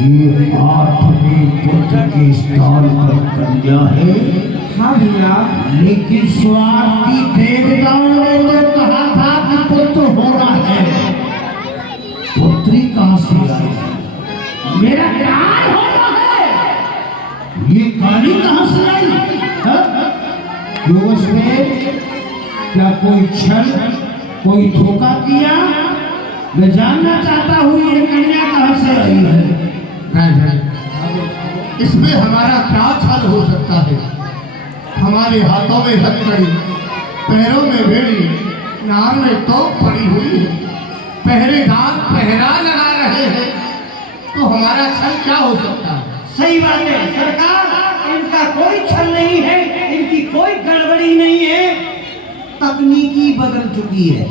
ये आठवीं पुत्र के स्थान पर कन्या है। हाँ भैया, लेकिन स्वार्थी देवताओं ने तो कहा था कि पुत्र होना है, पुत्री कहां से आई? मेरा काल होना है, ये काली कहां से आई? उसमें क्या कोई छल, कोई धोखा किया? मैं जानना चाहता हूँ ये कन्या कहां से आई है। नहीं, इसमें हमारा क्या छल हो सकता है? हमारे हाथों में हथकड़ी, पैरों में बेड़ी, नार में तो पड़ी हुई है, पहरेदार पहरा लगा रहे हैं, तो हमारा छल क्या हो सकता है? सही बात है सरकार, इनका कोई छल नहीं है, इनकी कोई गड़बड़ी नहीं है, तकनीकी बदल चुकी है।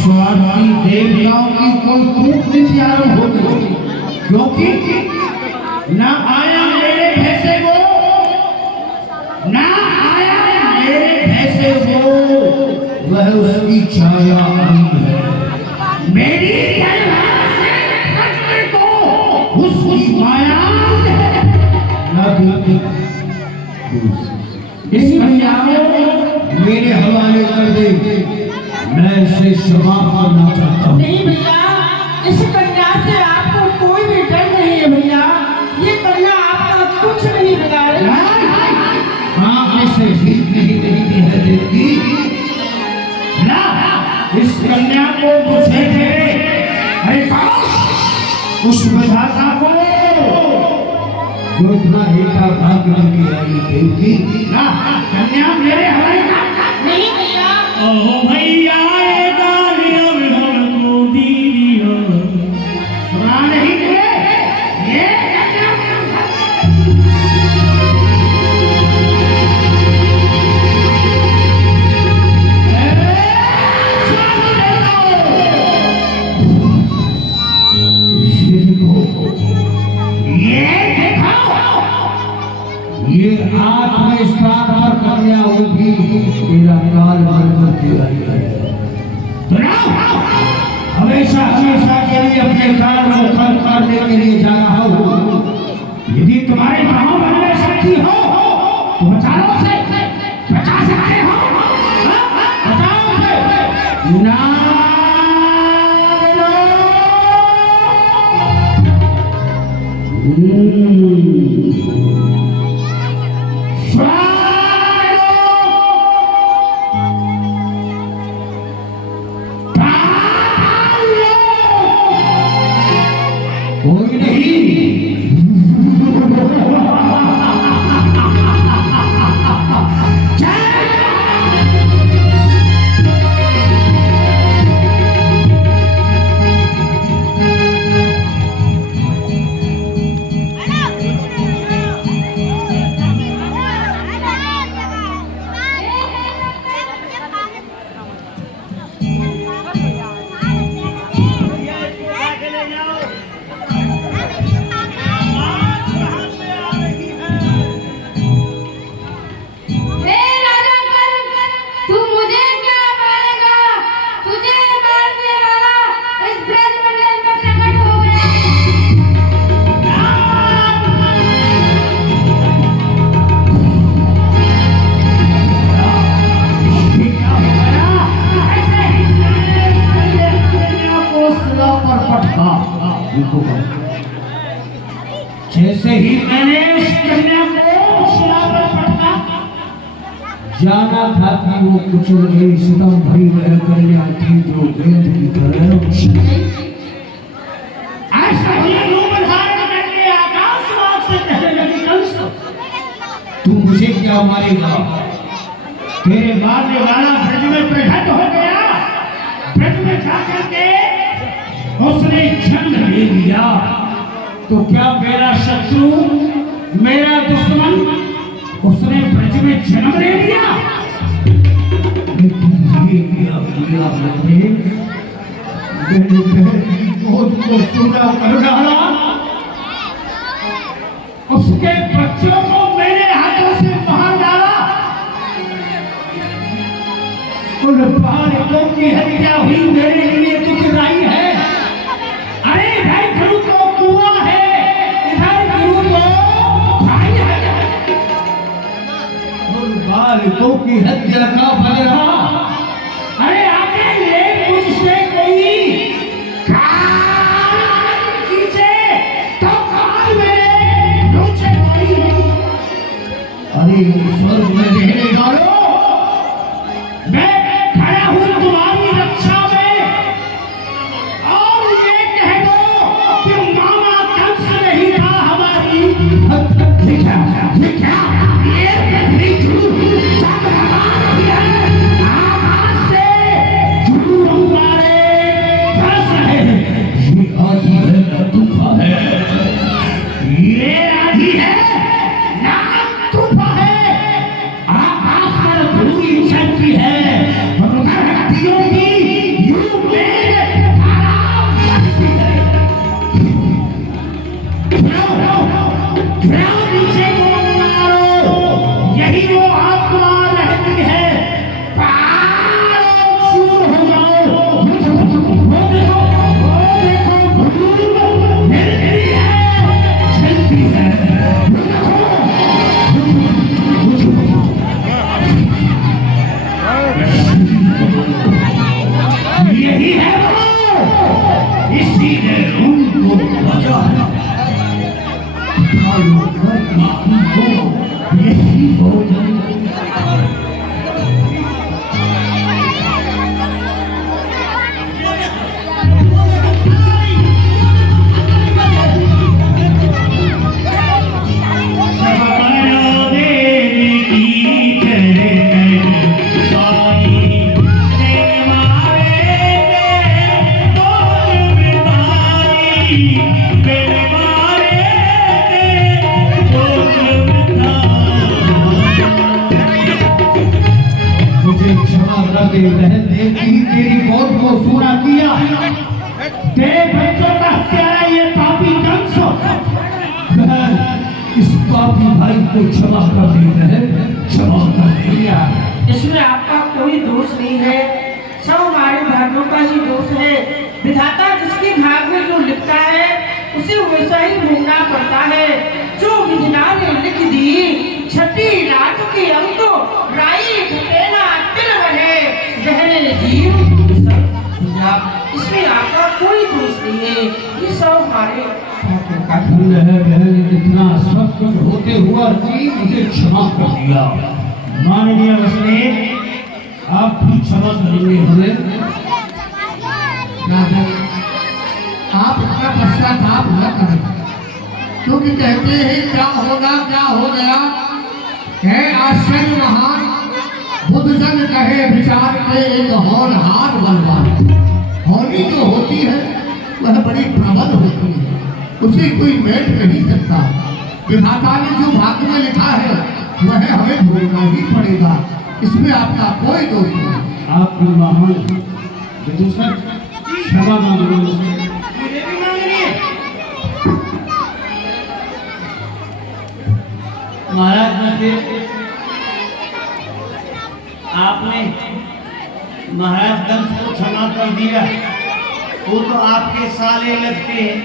स्वार्थी देवताओं की कोई कूटनीति आरंभ हो गई, क्योंकि ना आया मेरे भैंसे को, ना आया मेरे भैंसे को, वह उसकी छाया आई है। मेरी तलवार से कटने को उसकी माया इस कन्या को मेरे हवाले कर दे, मैं इसे समाप्त करना चाहता हूँ। नहीं भैया, इस कन्या से आपको कोई भी डर नहीं है भैया, ये कन्या आपका कुछ नहीं बिगाड़ेगी। हाँ, इसे ठीक नहीं है देवी ना, इस कन्या को मुझे दे। अरे उस विधाता को जो इतना हेठा भाग्य की आई देवी ना, कन्या मेरे हवाले नहीं भैया, ओ भैया ये आत्म स्थान पर कन्या होगी, तेरा काल बढ़कर के आई है। हमेशा हमेशा के लिए अपने काल को खल काटने के लिए जाना हो। यदि तुम्हारे बाहों में शक्ति हो तो बचाओ से बचा सकते हो, बचाओ से ना। कोई नहीं, जैसे ही मैंने इस कन्या को शिला पर पटका, जाना था कि वो कुचल गई सितम भरी वह कन्या थी जो वेद की तरह ऐसा ही रूप धारण करके आकाश मार्ग से कहने लगी, कंस तू मुझे क्या मारेगा? तेरे मारने वाला ब्रज में प्रकट हो गया, ब्रज में जाकर के उसने जन्म ले लिया, तो क्या मेरा शत्रु, मेरा दुश्मन उसने ब्रज में जन्म ले लिया? लेकिन ये क्या किया मैंने मुझको सूना कर डाला, उसके बच्चों को मेरे हाथों से मार डाला, उन बालकों की हत्या हुई मेरे लिए दुखदाई है। अरे इधर गुरु को कुआं है, इधर गुरु को भाई है। उन बालकों की हत्या का बदला अरे आके ले मुझसे कोई कान खींचे तो कान मेरे नीचे पड़ी। अरे स्वर्ग में रहने वालों, मैं खड़ा हूं तुम्हारी रक्षा में, और ये कह दो कि मामा कंस नहीं था हमारी। लिखा ये भी झूठ है, आकाश से झूठ हमारे बरस रहे हैं। ये आधी है ना तूफान है, ये आधी है ना तूफान है। आकाश पर पूरी चलती है, हड्डियों की यूं मेरे आराम लगती है। गिराओ नीचे को मारो, यही वो आत्मा रहती है। पारो चूर हो जाओ। वो देखो धूल हिलती है, चलती है। यही है वो, इसी ने उनको बचाया। यही भोजन बहन देवकी तेरी मौत को सूरा किया, तेरे बच्चों का हत्यारा ये पापी कंस। बहन इस पापी भाई को क्षमा कर दी बहन, क्षमा कर दिया। इसमें आपका कोई दोष नहीं है, सब हमारे भाग्यों का ही दोष है। विधाता जिसके भाग में जो लिखता है उसे वैसा ही भोगना पड़ता है। जो विधिना ने लिख दी छठी रात के अंक राई घटेना तिल रहे गहने जीव। इसमें आपका कोई दोष नहीं है, ये सब हमारे भाग्यों का धन्य है बहन, इतना सब कुछ होते हुआ भी मुझे क्षमा कर दिया। माननीय वसुदेव आप भी क्षमा करेंगे हमें। आप इसका पश्चाताप न करें, क्योंकि कहते हैं क्या होगा क्या हो गया है। आश्चर्य महान बुद्धजन कहे विचार के एक होनहार बलवान। होनी जो होती है वह बड़ी प्रबल होती है, उसे कोई मेट नहीं सकता। विधाता ने जो भाग्य में लिखा है वह हमें भोगना ही पड़ेगा, इसमें आपका कोई दोष नहीं। आप महान विदूषक क्षमा मांगो। महाराज मंदिर आपने महाराज कंस को क्षमा कर दिया, वो तो आपके साले लगते हैं,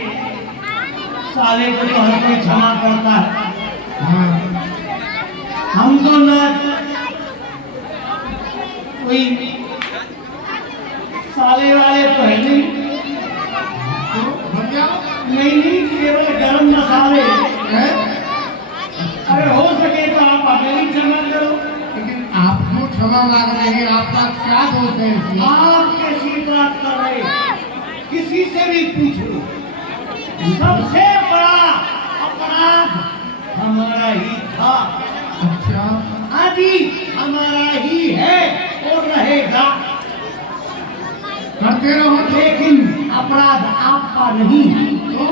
साले को तो हर कोई क्षमा करता है। हम तो न कोई साले वाले तो है नहीं, नहीं केवल गरम मसाले हैं। अरे हो सके तो आप अकेली क्षमा करो। लेकिन आप क्यों क्षमा मांग रहे हैं, आपका क्या दोष है इसमें? आप कैसी बात कर रहे, किसी से भी पूछ लो, सबसे बड़ा अपराध हमारा ही था। अच्छा, अभी हमारा ही है और रहेगा। करते रहो, लेकिन अपराध आपका नहीं, तो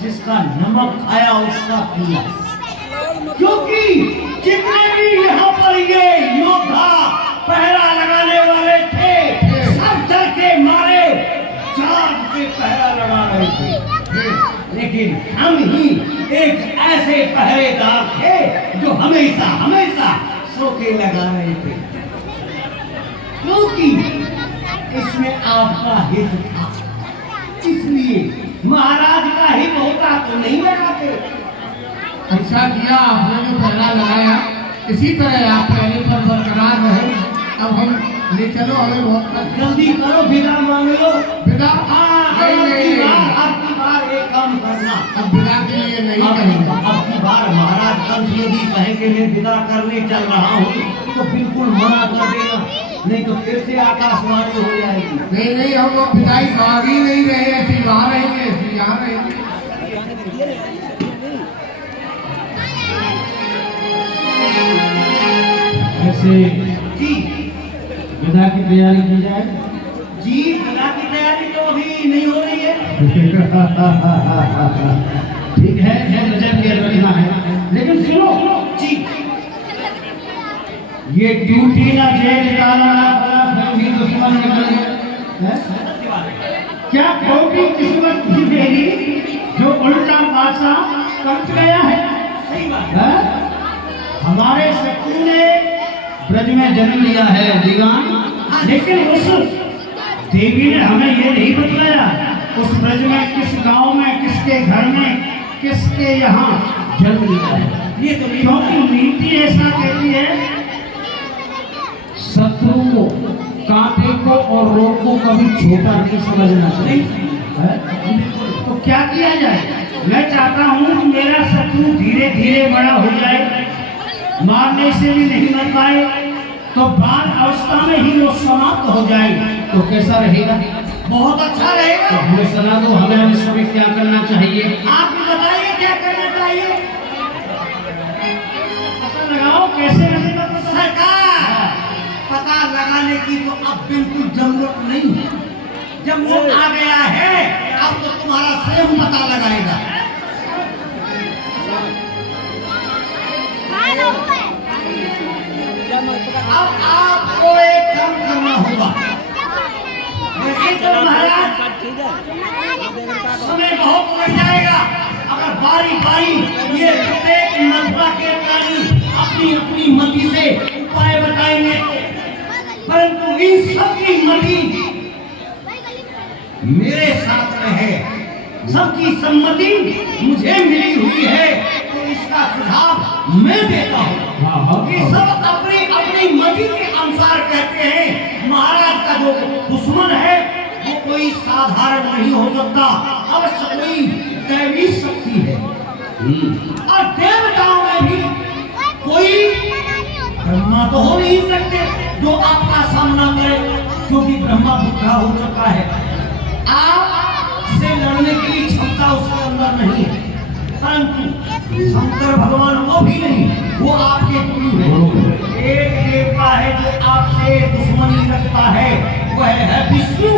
जिसका नमक खाया उसका पिया। क्योंकि जितने भी यहाँ पर ये योद्धा पहरा लगाने वाले थे, सब डर के मारे जान के पहरा लगा रहे लेकिन हम ही एक ऐसे पहरेदार थे जो हमेशा हमेशा सोके लगा रहे थे, क्योंकि इसमें आपका हित था। इसलिए महाराज का हित होता तो नहीं लगाते। अच्छा किया आपने जो पहला लगाया, इसी तरह आप पहले पर बरकरार रहे। अब हम ले चलो, हमें बहुत जल्दी करो, विदा मांग लो। विदा नहीं, अब की बार एक काम करना, अब विदा के लिए नहीं कहेंगे। अब की बार महाराज कंस यदि कहें कि मैं विदा करने चल रहा हूँ तो बिल्कुल मना कर देना, नहीं तो फिर से आकाशवाणी हो जाएगी। नहीं नहीं, हम लोग विदाई मांग ही नहीं रहे, ऐसी वहाँ रहेंगे, ऐसी यहाँ रहेंगे। ऐसे जी विदा की तैयारी की जाए। जी, विदा की तैयारी तो अभी नहीं हो रही है। ठीक है, नजर के रखना है, लेकिन सुनो जी, ये ड्यूटी ना जेल ताला ना पड़ा, फिर भी दुश्मन निकल गए। क्या कौटी किस्मत थी मेरी जो उल्टा पासा कट गया है। सही बात है? हमारे शत्रु ने ब्रज में जन्म लिया है दीवान, लेकिन उस देवी ने हमें ये नहीं बतलाया उस ब्रज में किस गांव में, किसके घर में, किसके यहाँ जन्म लिया है। ये तो नहीं क्योंकि नीति ऐसा कहती है, शत्रु को, कांटे को और रोग को कभी छोटा नहीं समझना चाहिए। है? तो क्या किया जाए? मैं चाहता हूँ कि मेरा शत्रु धीरे धीरे बड़ा हो जाए, मारने से भी नहीं मर पाए, तो बाल अवस्था में ही वो समाप्त हो जाए, तो कैसा रहेगा? बहुत अच्छा रहेगा। तो हमें सलाह दो, हमें इस समय क्या करना चाहिए? आप ही बताइए क्या करना चाहिए। पता लगाओ कैसे रहेगा। सरकार, पता लगाने की तो अब बिल्कुल जरूरत नहीं है। जब वो आ गया है, अब तो तुम्हारा स्वयं पता लगाएगा। अब आपको एक काम करना होगा। वैसे तो महाराज समय बहुत लग जाएगा, अगर बारी बारी ये प्रत्येक मंत्रा के प्राणी अपनी अपनी मति से उपाय बताएंगे, परंतु इन सबकी मति मेरे साथ में है, सबकी सम्मति मुझे मिली हुई है, तो इसका सुझाव मैं देता हूँ कि सब अपनी अपनी मति के अनुसार कहते हैं महाराज का जो दुश्मन है वो कोई साधारण नहीं हो सकता, अवश्य कोई दैवी शक्ति है। और देवताओं में भी कोई ब्रह्मा तो हो नहीं सकते जो आपका सामना करे, क्योंकि ब्रह्मा बुढ़ा हो चुका है, आप से लड़ने की क्षमता उसके अंदर नहीं है। परंतु शंकर भगवान वो भी नहीं, वो आपके गुरु है। एक देवता है जो आपसे दुश्मनी रखता है, वह है विष्णु।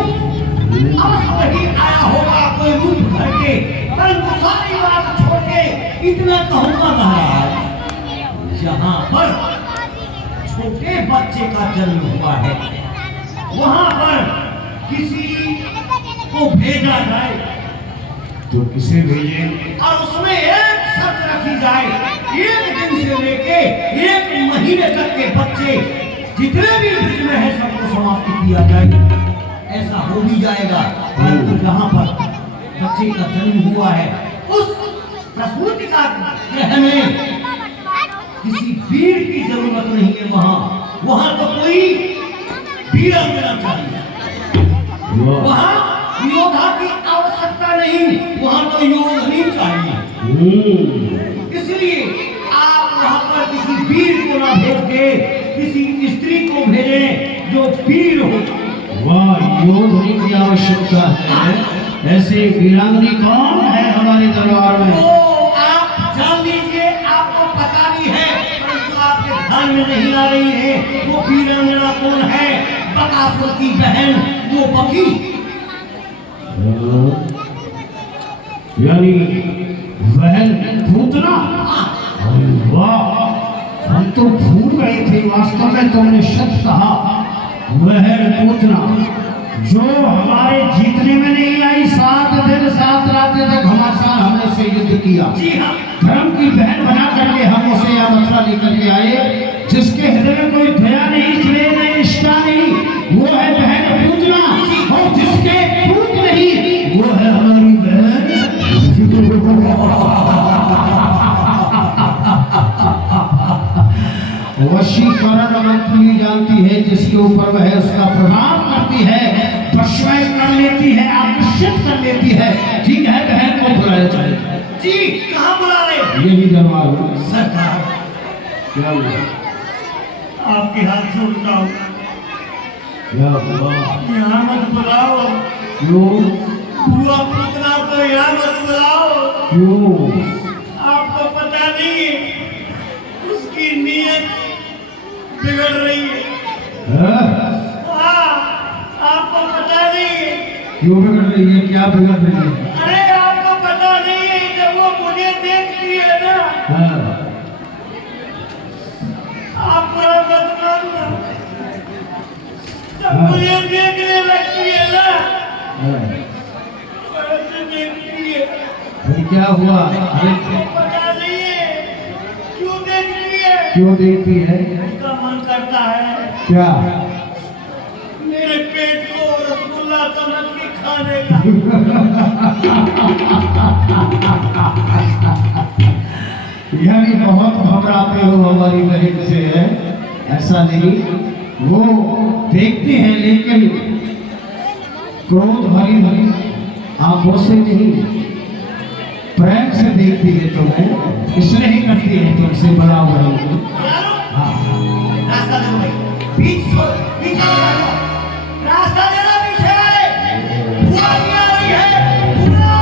अब वही आया होगा कोई रूप भर के, परंतु सारी बात छोड़ के इतना कहूंगा महाराज, जहाँ पर छोटे बच्चे का जन्म हुआ है वहाँ पर किसी को भेजा जाए, तो किसे भेजें? और उसमें एक शर्त रखी जाए, एक दिन से लेके एक महीने तक के बच्चे जितने भी ब्रज में है सबको समाप्त किया जाए। ऐसा हो भी जाएगा, परंतु जहाँ पर बच्चे का जन्म हुआ है उस प्रसूति का ग्रह में किसी वीर की जरूरत नहीं है। वहाँ तो कोई वीरांगना चाहिए, वहाँ योद्धा की आवश्यकता नहीं, वहाँ तो योधनी चाहिए। इसलिए आप वहाँ पर किसी वीर को ना भेज के किसी स्त्री को भेजें जो वीर हो। वाह, योधनी की आवश्यकता है। ऐसी वीरांगनी कौन है हमारे दरबार में? तो आप जान लीजिए, आपको पता भी है, परंतु आपके ध्यान में नहीं आ रही है। वो वीरांगना कौन है? बकासुर की बहन, वो बकी। यानी बहन पूतना। वाह, हम तो भूल गए थे, वास्तव में तुमने सच कहा। वह पूतना जो हमारे जीतने में नहीं आई, 7 दिन 7 रातें तक घमासान हमने किया। जी हाँ। धर्म की बहन बना करके हम उसे यहाँ मथुरा लेकर के आए, जिसके हृदय में कोई दया नहीं, स्नेह नहीं, निष्ठा नहीं, वो है बहन पूजना, और जिसके पूत नहीं वो है हमारी बहन। वशीकरण मंत्री जानती है, जिसके ऊपर वह उसका प्रभाव करती है, वश कर लेती है, आकर्षित कर लेती है। ठीक है, बहन को बुलाया जाए। जी कहाँ बुला रहे? यही दरबार हुआ। सरकार क्या हुआ? आपके हाथ जोड़ता हूँ, क्या हुआ? यहाँ मत बुलाओ। क्यों? बुआ पुतना को यहाँ मत बुलाओ। क्यों? आपको पता नहीं है, उसकी नीयत बिगड़ रही है। हाँ? हाँ, आपको पता नहीं है। क्यों बिगड़ रही है? क्या बिगड़ रही है? अरे आपको पता नहीं है, जब वो मुझे देखती है ना, हाँ। आप बुरा मत मानना, जब मुझे देखने लगती है ना, हाँ। वैसे देखती है। अरे क्या हुआ? अरे पता नहीं है क्यों देखती है। क्यों देखती है? उसका मन करता है क्या? मेरे पेट को रसगुल्ला समझ के खाने का। यानी बहुत घबराते हो हमारी बहन से, है ऐसा नहीं, वो देखते हैं लेकिन क्रोध भरी भरी आंखों से नहीं, प्रेम से देखती है तुम्हें, इसलिए करती है तुमसे बड़ा बड़ा। हाँ। रास्ता दे भाई, पीछे रास्ता देना, पीछे वाले बुआ नहीं आ रही है। बुआ!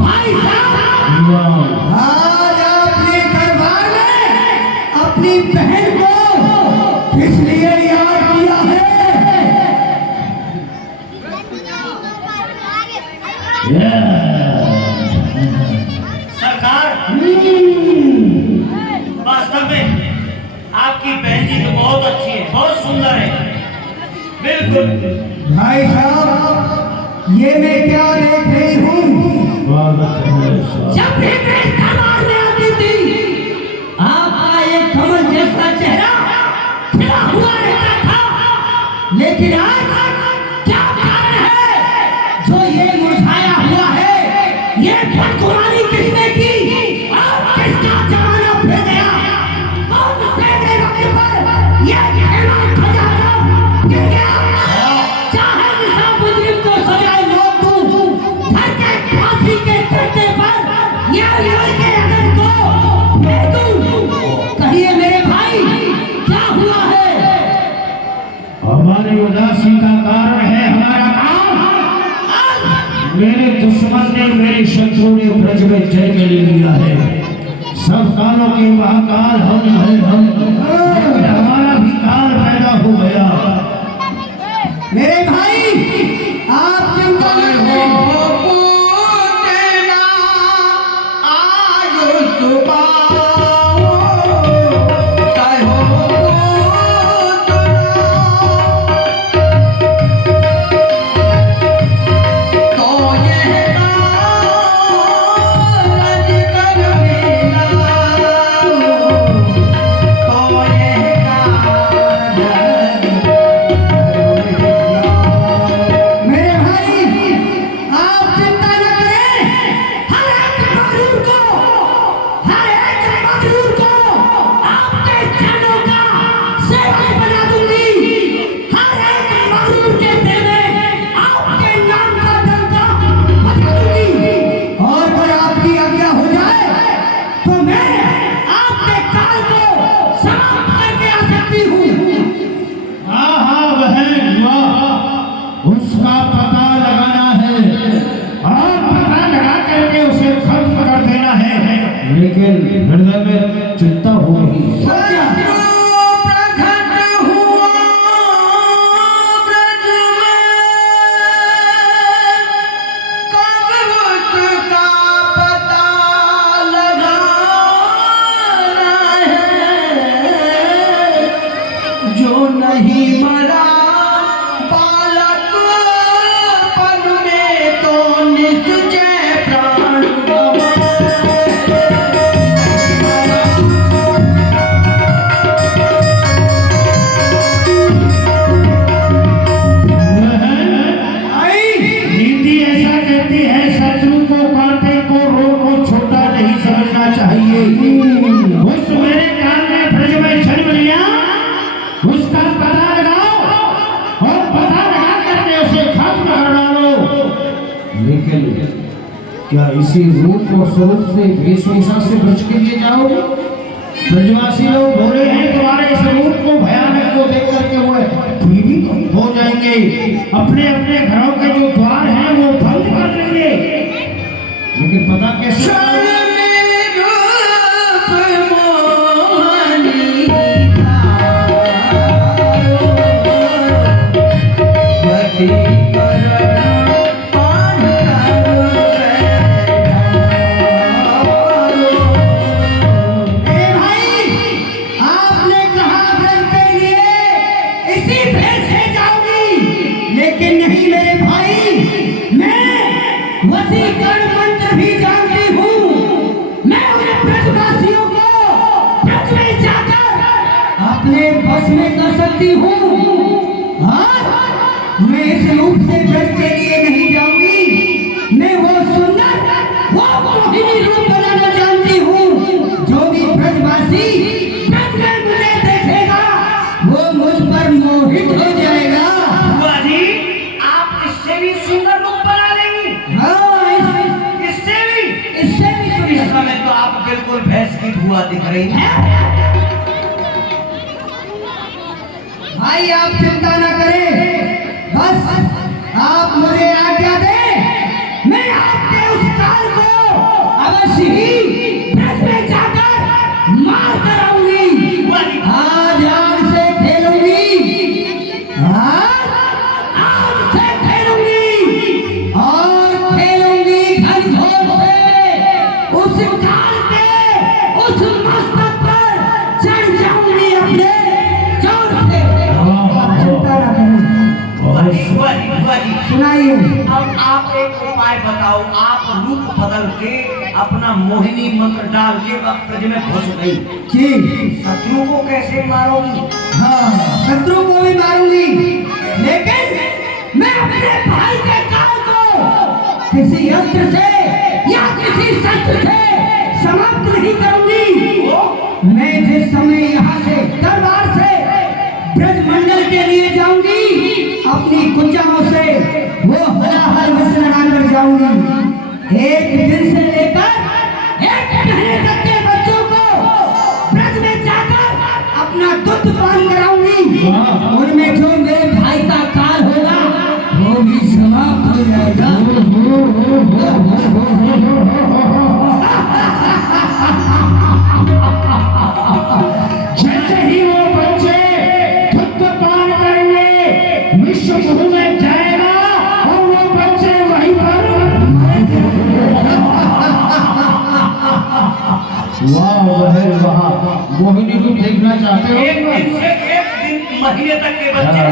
भाई सरकार, वास्तव में आपकी बहन जी तो बहुत अच्छी है, बहुत सुंदर है। बिल्कुल भाई साहब, ये मैं क्या देख रही हूँ? जब भी मैं तलवार में आती थी, आपका एक कमल जैसा चेहरा खिला हुआ रहता था, लेकिन आज क्या कारण है जो ये मुरझाया हुआ है? ये बदगुमानी किसने की? और किसका जमाना फिर गया? कौन से वक्त पर ये खेमा खजाना गिर गया? चाहे निजामुद्दीन को सजाए मौत दूं, घर के फांसी के तख्ते पर ये मुल्के अदन को फेंक दूं। कहिए मेरे भाई, क्या हुआ है? हमारी उदासी का कारण है हमारा काम। मेरे दुश्मन ने, मेरे शत्रु ने ब्रज में जय के लिए लिया है। सब कालों के महाकाल हम हैं हम, लेकिन हमारा भी काल पैदा हो गया। मेरे भाई, आप चिंता न करें। उसका पता लगाना है और पता लगा करके उसे खत्म कर देना है। लेकिन हृदय में चिंता हो रही है। जो नहीं मरा बालक पन में तो निश्चय प्राण नीति ऐसा कहती है, शत्रु को, कांटे को, रोग को छोटा नहीं समझना चाहिए। उस मेरे काल ने ब्रज में जन्म लिया, उसका पता लगाओ और पता लगा करके उसे खत्म कर डालो। लेकिन क्या इसी रूप और स्वरूप से वेशभूषा से बच के लिए जाओगे? ब्रजवासी लोग बोले हैं तुम्हारे इस रूप को, भयानक को देख करके वो भीभीत हो जाएंगे, अपने अपने घरों के जो द्वार हैं वो बंद कर देंगे। लेकिन पता कैसे? में कर सकती हूँ। मैं इस रूप से ब्रज के लिए नहीं जाऊंगी। मैं वो सुंदर, वो मोहिनी रूप बनाना जानती हूँ। जो भी ब्रजवासी ब्रज में मुझे देखेगा वो मुझ पर मोहित हो जाएगा। बुआ जी, आप इससे भी सुंदर रूप बना लेंगी? हाँ, इससे भी इस समय तो आप बिल्कुल भैंस की धुआं दिख रही है। भाई आप चिंता न करें, बस आप मुझे आज्ञा दें, मैं आपके उस काल को अवश्य ही ब्रज में जाकर मार कर आऊंगी। आज आग से खेलूंगी, आग से खेलूंगी और खेलूंगी। उपाय बताओ। आप रूप बदल के अपना मोहिनी मंत्र डाल के ब्रज में घुस गई जी शत्रु को कैसे मारोगी? हाँ, शत्रु को भी मारूंगी, लेकिन मैं अपने भाई के काल को किसी अस्त्र से या किसी शस्त्र से समाप्त नहीं करूंगी। मैं जिस समय यहाँ से दरबार से ब्रजमंडल के लिए जाऊंगी, अपनी कुंजाओं से वो हलाहल विष लगाकर जाऊंगी। एक दिन से लेकर एक महीने तक के बच्चों को ब्रज में जाकर अपना दूध पान कराऊंगी। उनमें जो मेरे भाई का काल होगा वो भी समाप्त हो जाएगा। जैसे ही वो बच्चे दूध पान करेंगे, विश्व गुरु में जाएगा और वो बच्चे वहीं पर वाह बहन वाह, मोहिनी को देखना चाहते हो? एक दिन से एक दिन महीने तक के बच्चे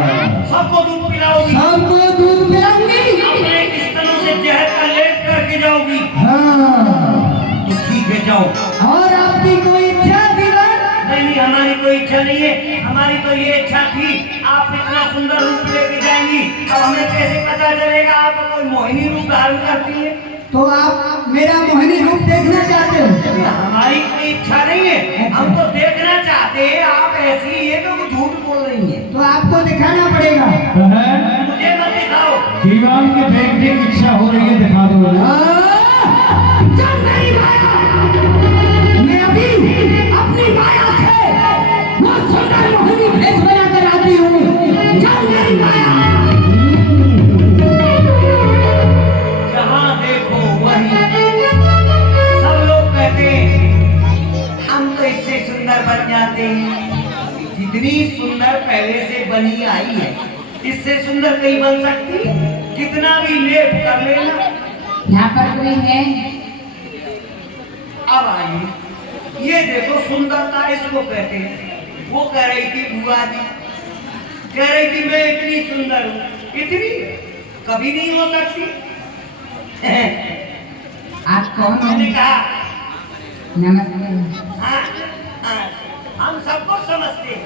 सबको दूध पिलाओगी, सबको दूध पिलाऊंगी, अपने स्तनों से जहर का लेप करके जाओगी। हाँ। तो ठीक है जाओ। और आपकी कोई इच्छा दीवार? नहीं हमारी कोई इच्छा नहीं है। हमारी तो ये इच्छा थी आप इतना सुंदर रूप लेके जाएंगी, अब हमें कैसे पता चलेगा आप कोई मोहिनी रूप धारण करती है? तो आप मेरा मोहिनी रूप देखना चाहते हो? हमारी कोई इच्छा नहीं है, हम तो देखना चाहते हैं। आप ऐसी ही है तो झूठ बोल रही है। तो आपको दिखाना पड़ेगा। मुझे मत दिखाओ। दीवान की देखने की इच्छा हो रही है, दिखा दो। चल मेरी माया, मैं अभी अपनी माया से वो सुंदर मोहिनी भेष बनाकर आती हूँ। चल मेरी माया। जहाँ देखो वही सब लोग कहते हैं हम तो इससे सुंदर बन जाते हैं। जितनी सुंदर पहले से बनी आई है, इससे सुंदर नहीं बन सकती। कितना भी लेप कर लेना। यहाँ पर कोई है? अब आइए, ये देखो सुंदरता इसको कहते हैं। वो कह रही थी बुआ जी, कह रही थी मैं इतनी सुंदर हूँ, इतनी कभी नहीं हो सकती। आप कौन हो? मैंने कहा नमस्ते। हाँ, हाँ, हम सबको समझते हैं।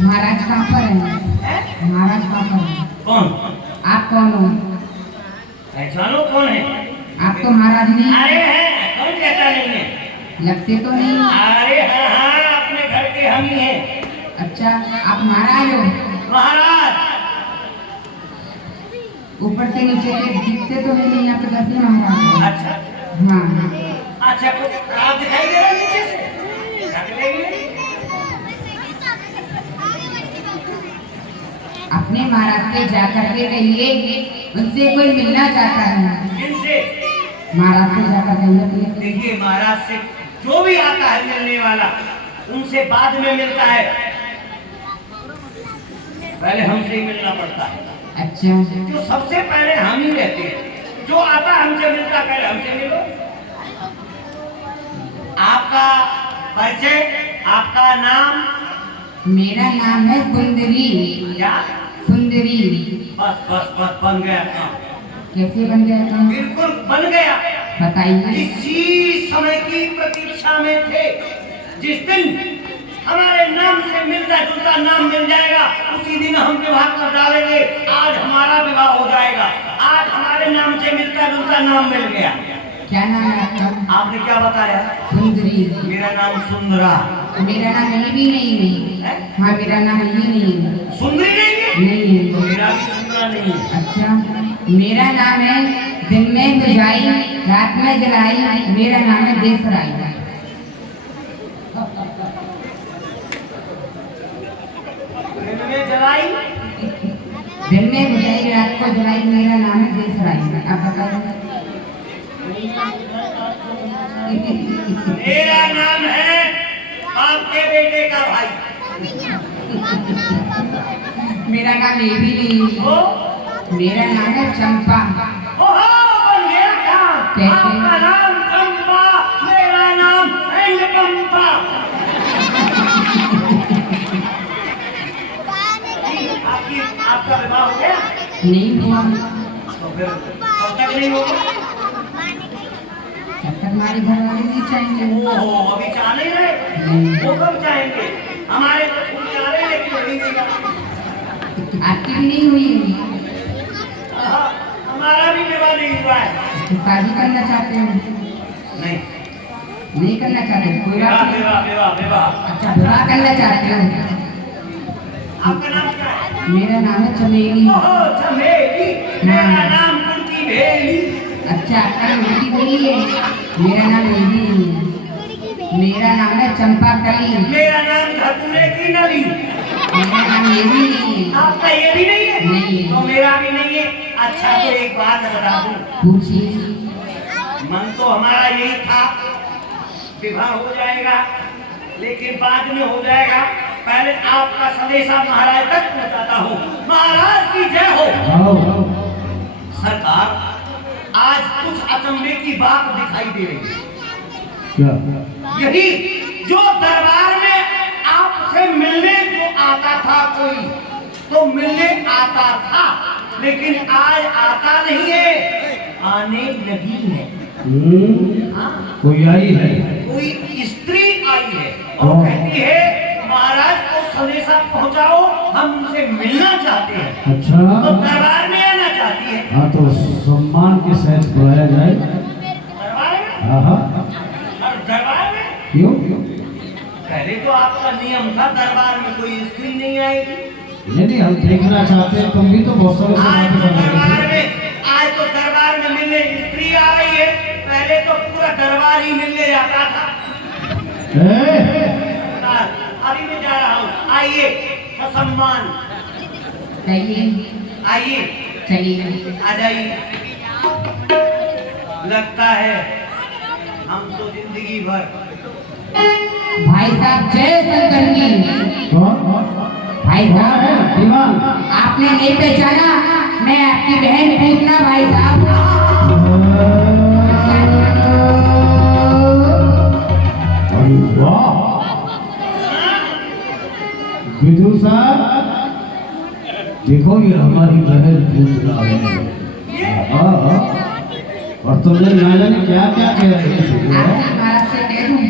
महाराज कहाँ पर है? हैं? महाराज कहाँ पर है? कौन? आप कौन हो? पहचानो कौन है? आप तो महाराज नहीं अरे हैं, कौन कहता नहीं है? लगते तो नहीं। अरे हाँ हाँ, अपने घर के हम ही हैं। अच्छा, आप महाराज हो? महाराज ऊपर से नीचे के दिखते तो है नहीं, आप तो करते महाराज। अच्छा हाँ। अच्छा, कुछ आप दिखाई दे रहा है नीचे से? ढक लेंगे। अपने महाराज से जाकर के कहिए, उनसे कोई मिलना चाहता है। इनसे महाराज से जाकर कहिए। देखिए महाराज से जो भी आता है मिलने वाला, उनसे बाद में मिलता है, पहले हमसे ही मिलना पड़ता है। अच्छा, जो सबसे पहले हम ही रहते हैं। जो आता हमसे मिलता पहले हमसे मिलो। आपका परिचय, आपका नाम? मेरा नाम है सुंदरी। क्या? सुंदरी। बस बस बस बन गया काम। कैसे बन गया काम? बिल्कुल बन गया। बताइए। इसी समय की प्रतीक्षा में थे। जिस दिन हमारे नाम से मिलता जुलता नाम मिल जाएगा, उसी दिन हम विवाह कर डालेंगे। आज हमारा विवाह हो जाएगा। आज हमारे नाम से मिलता जुलता नाम मिल गया। क्या नाम है आपका? आपने क्या बताया? सुंदरी। मेरा नाम सुंदरा। मेरा नाम ये भी नहीं है। हाँ, मेरा नाम ये नहीं है। सुंदरी नहीं है? नहीं है। मेरा भी सुंदरा नहीं है। अच्छा, मेरा नाम है दिन में बुझाई रात में जलाई, मेरा नाम है देसराई। दिन में जलाई, दिन में बुझाई रात को जलाई, मेरा नाम है देसराई। आप बताइए। मेरा नाम है आपके बेटे का भाई। मेरा नाम ये भी नहीं ओ, है। मेरा नाम है चंपा। ओहो, बन गया काम। कैसे? आपका नाम चंपा, मेरा नाम पंपा। आपका विवाह हो गया? नहीं हुआ। फिर कब तक नहीं होगा? जब तक हमारे घर वाले नहीं चाहेंगे। ओहो, अभी चाह नहीं रहे? वो कब चाहेंगे? हमारे तो खूब चाह रहे हैं, लेकिन वही नहीं करते। आपकी भी नहीं हुई है? हाँ, हमारा भी विवाह नहीं हुआ है। तो शादी करना चाहते हैं? नहीं, नहीं करना चाहते? कोई विवाह बात नहीं। विवाह विवाह विवाह। अच्छा, विवाह करना चाहते हो? आपका नाम क्या है? मेरा नाम है चमेली। ओहो, चमेली। मेरा नाम कुर्ती भेली। अच्छा, आपका नाम बेटी बोली है? मेरा नाम बेबी है। मेरा नाम है चंपा कली। मेरा नाम धतूरे की नली। मेरा नाम ये भी नहीं है। आपका ये भी नहीं है? नहीं। तो मेरा भी नहीं है। अच्छा, तो एक बात बता दूं, पूछिए। मन तो हमारा यही था, विवाह हो जाएगा, लेकिन बाद में हो जाएगा। पहले आपका संदेशा महाराज तक पहुंचाता हूँ। महाराज की जय हो। सरकार, आज कुछ अचंभे की बात दिखाई दे रही है। यही जो दरबार में आपसे मिलने जो आता था कोई, तो मिलने आता था, लेकिन आज आता नहीं है, आने लगी है। हाँ, कोई आई है? कोई स्त्री आई है और कहती है महाराज को संदेशा पहुंचाओ, हम उनसे मिलना चाहते हैं। अच्छा, तो दरबार में आना चाहती है। हाँ तो सम्मान के साथ बुलाया जाए। दरबार में? हाँ, और दरबार में क्यों? पहले तो आपका नियम था दरबार में कोई स्त्री नहीं आएगी। नहीं, हम देखना चाहते हैं। तुम भी तो बहुत सारे आज समाज तो बना दरबार रहे में आज तो दरबार में मिलने स्त्री आ रही है। पहले तो पूरा दरबार ही मिलने जाता था। थे। अभी मैं जा रहा हूँ, आइए ससम्मान, चलिए आइए चलिए। आ जाइए। लगता है हम तो जिंदगी भर भाई साहब जय शंकर जी। कौन? भाई कौन साहब, है? दीवान? आपने नहीं पहचाना? मैं आपकी बहन पूतना भाई साहब। अरे वाह, विदु साहब, देखो ये हमारी बहन पूतना है। हाँ, और तुमने ना जाने क्या क्या कह रहे थे। आपकी महाराज से कह दूं?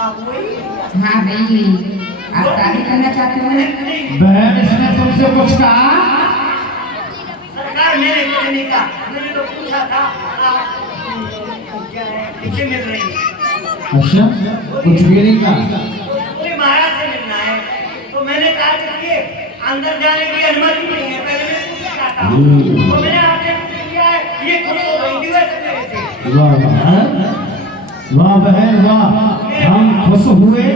आप वही हाँ भाई, आप शादी करना चाहते हो? बहन, इसने तुमसे कुछ कहा? सरकार, मैंने कुछ नहीं कहा। मैंने तो पूछा था आप क्या है, किससे मिल रही है? अच्छा, कुछ भी नहीं कहा? कोई महाराज से मिलना है, तो मैंने कहा कि ये अंदर जाने की अनुमति नहीं है। पहले मैंने पूछा था, तो मैंने आपसे पूछ लिया है। ये खुद हो गई दिवस मेरे से। वाह बहन, वाह बहन वाह, हम खुश हुए।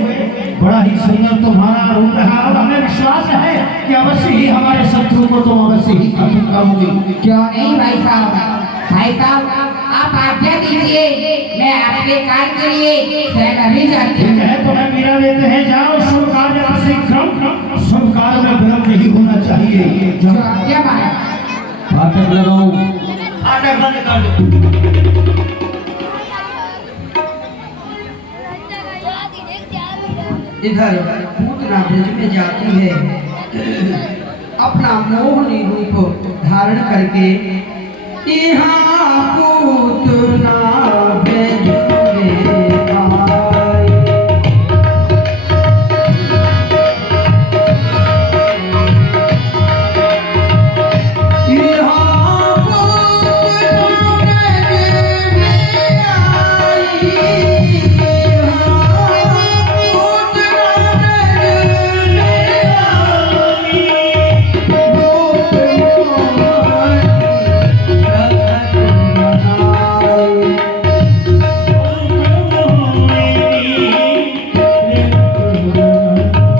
बड़ा ही सुंदर तुम्हारा रूप रहा और हमें विश्वास है कि अवश्य ही हमारे शत्रु को तुम अवश्य ही खत्म करोगे। क्यों नहीं भाई साहब? भाई साहब, आप आज्ञा दीजिए, मैं आपके कार्य के लिए स्वयं अभी जाती ठीक हूँ। है, तुम्हें मीरा देते हैं, जाओ। शुभ कार्य शीघ्रम, शुभ कार्य में विलंब नहीं होना चाहिए। जो जाओ। आज्ञा महाराज। फाटक लगाओ। फाटक बंद कर दो। इधर पूतना ब्रज में जाती है, अपना मोहनी रूप धारण करके। यहाँ पूतना ब्रज में आई। यहाँ पूतना ब्रज में आई।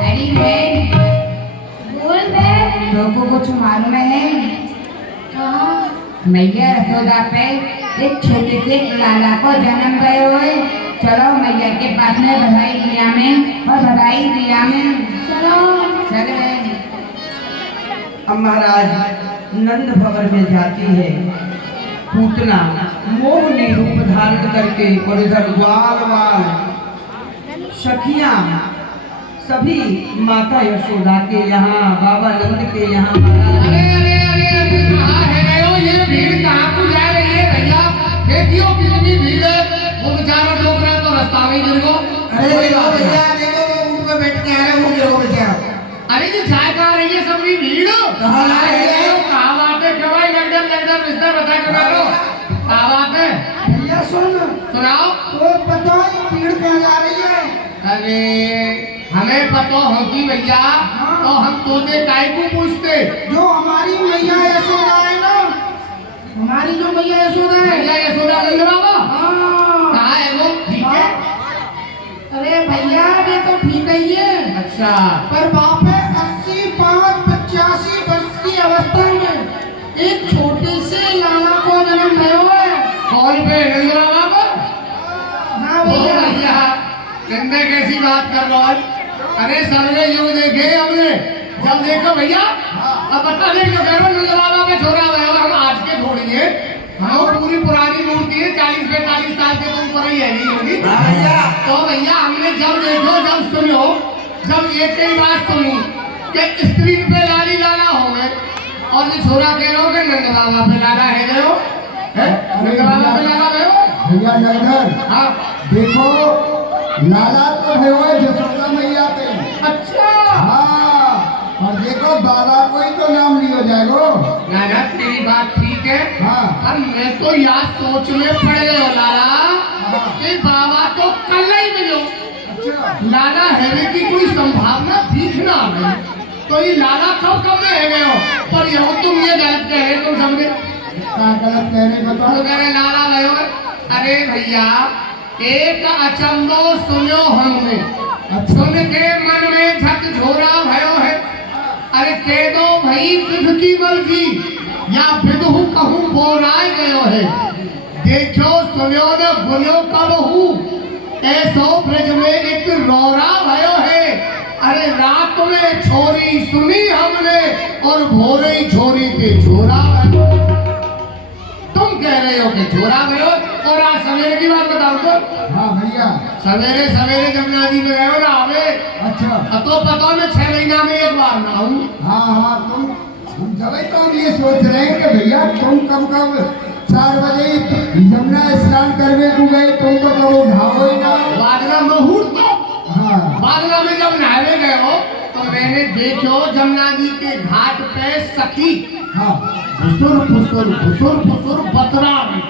अरे बहन, बोल बहन। लोगों को कुछ मालूम है? मैया रसोदा पे एक छोटे से लाला को जन्म गए हुए। चलो मैया के पास में बधाई दिया में और बधाई दिया में। चलो चल बहन। अब महाराज नंद भवन में जाती है पूतना मोहनी रूप धारण करके। और इधर ग्वाल वाल सखियां सभी माता यशोदा के यहाँ, बाबा नंद के यहाँ महाराज। अरे कहाँ है गए हो ये भीड़ कहाँ को जा रही है भैया? देखियो कितनी भीड़ है। वो बेचारा डोकरा तो रास्ता में गिर गो। अरे भैया देखो वो ऊँट पे बैठ के आ रहे होंगे वो बेचारा। अरे जी चाय कहाँ रही है सबकी भीड़? कहाँ ला रही है? कहाँ बात है? कमाई लगडर रिश्ता बता के बैठो। कहाँ बात है? भैया सुन, सुनाओ। तो पता है भीड़ कहाँ जा रही है? अरे हमें पता होती भैया तो हम तोते काय को पूछते। जो हमारी मैया यशोदा है ना, हमारी जो मैया यशोदा है। भैया यशोदा नंद बाबा हाँ। कहाँ है वो? ठीक है। अरे भैया ये तो ठीक ही है, अच्छा पर बाप है 85 वर्ष की अवस्था में एक छोटे से लाला को जन्म भयो है। कौन पे नंद बाबा को? हाँ ओ भैया। भैया गंदे कैसी बात कर रहा है? अरे सबने यूं देखे हमने जब देखो भैया अब बता दे जो कह रहा नंद बाबा पे छोरा हुआ है। हम आज के छोड़िए हम पूरी पुरानी मूर्ति है 40-45 साल के तुम पर ही है नहीं होगी। तो भैया हमने जब देखो जब सुनो जब ये कई बात सुनी कि स्क्रीन पे लाली लाला हो गए और ये छोरा कह रहे हो कि नंद बाबा पे लाला है गए हो नंद बाबा पे लाला गए हो। भैया नंदन हाँ देखो लाला तो है वो जसोदा मैया पे। अच्छा हाँ और देखो बाबा को ही तो नाम लियो जाएगो। नाना तेरी बात ठीक है। हाँ अब मैं तो यार सोच में पड़ गए हो लाला कि बाबा तो कल ही मिलो। लाला है की कोई संभावना दिखना है तो ये लाला कब रह गए हो। पर यह तुम ये गलत कह रहे तुम समझे क्या गलत कह रहे बताओ। तो कह रहे लाला भयो। अरे भैया एक अचंबो सुनो हमने सुन के मन में झकझोरा भयो है। अरे कह दो भाई विध की मर्जी या विदहु कहूँ बोराए गयो है। देखो सुनो न बोलो कब हूँ ऐसो ब्रज में एक रौरा भयो है। अरे रात में छोरी सुनी हमने और भोरे छोरी पे छोरा भयो। तुम कह रहे हो कि छोरा भयो और आज सवेरे की बात बताओ तो। हाँ भैया सवेरे सवेरे जमुना जी में गए हो ना हमें। अच्छा अब तो पता मैं 6 महीना में एक बार ना हूँ। हाँ हाँ तुम जब तो हम ये सोच रहे हैं कि भैया तुम कब 4 बजे यमुना स्नान करने को गए तुम तो कब उठाओ ही ना। बादला मुहूर्त तो हाँ बादला में जब नहाने गए हो तो मैंने देखो जमुना जी के घाट पे सखी हाँ फुसुर बतरा रही।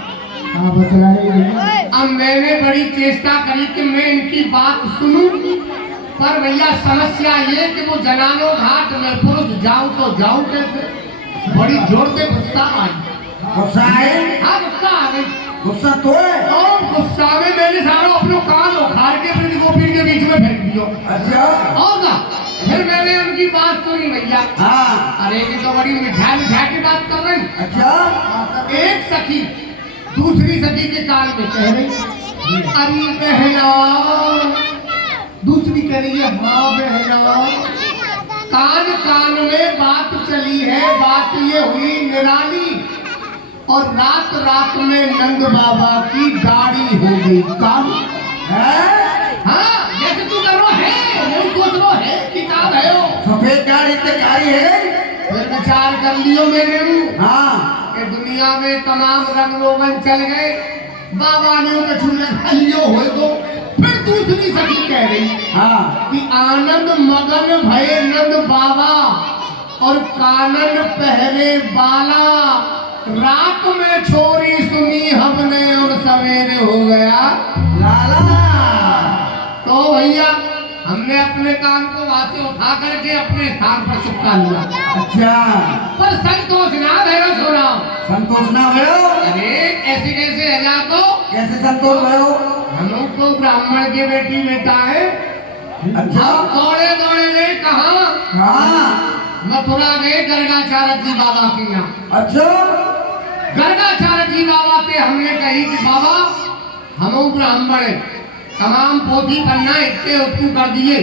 हाँ बतला रही है। अब मैंने बड़ी चेष्टा करी कि मैं इनकी बात सुनूं पर भैया समस्या ये कि वो जनानो घाट में पुरुष जाऊं तो जाऊं कैसे। बड़ी जोर से गुस्सा आई। गुस्सा है? हाँ गुस्सा आ गई। गुस्सा तो है। और गुस्सा में मैंने सारा अपने कान उखाड़ के ब्रज गोपी के बीच में फेंक दिया। अच्छा और ना फिर मैंने उनकी बात सुनी भैया। हाँ अरे ये तो बड़ी मिठा की बात कर रही। अच्छा एक सखी दूसरी सखी के कान में कह रही अरे बहना। दूसरी कह रही है हाँ बहना। कान कान में बात चली है। बात ये हुई निराली और रात रात में नंद बाबा की गाड़ी हो गई कान। हाँ जैसे तू कर रहा है वो सोच लो है किताब है वो। सफेद गाड़ी ते गाड़ी है। फिर विचार कर लियो मैंने हाँ कि दुनिया में तमाम रंग रोगन चल गए। बाबा ने उन्हें छूने लियो हो तो फिर दूसरी सखी कह रही हाँ कि आनंद मगन भये नंद बाबा और कानन पहरे बाला। रात में छोरी सुनी हमने और सवेरे हो गया लाला। तो भैया हमने अपने कान को वहां से उठा करके अपने स्थान पर चिपका लिया। अच्छा पर संतोष ना भैरव छोड़ा। संतोष ना भयो। अरे ऐसे कैसे है जा तो कैसे संतोष भयो? हम लोग तो ब्राह्मण के बेटी बेटा है। अच्छा हम दौड़े दौड़े गए कहाँ हाँ मथुरा गए गर्गाचार्य जी बाबा के यहाँ। अच्छा गर्गाचार्य जी बाबा से हमने कही कि बाबा हम ब्राह्मण है तमाम पोथी पन्ना इतने उत्तू कर दिए।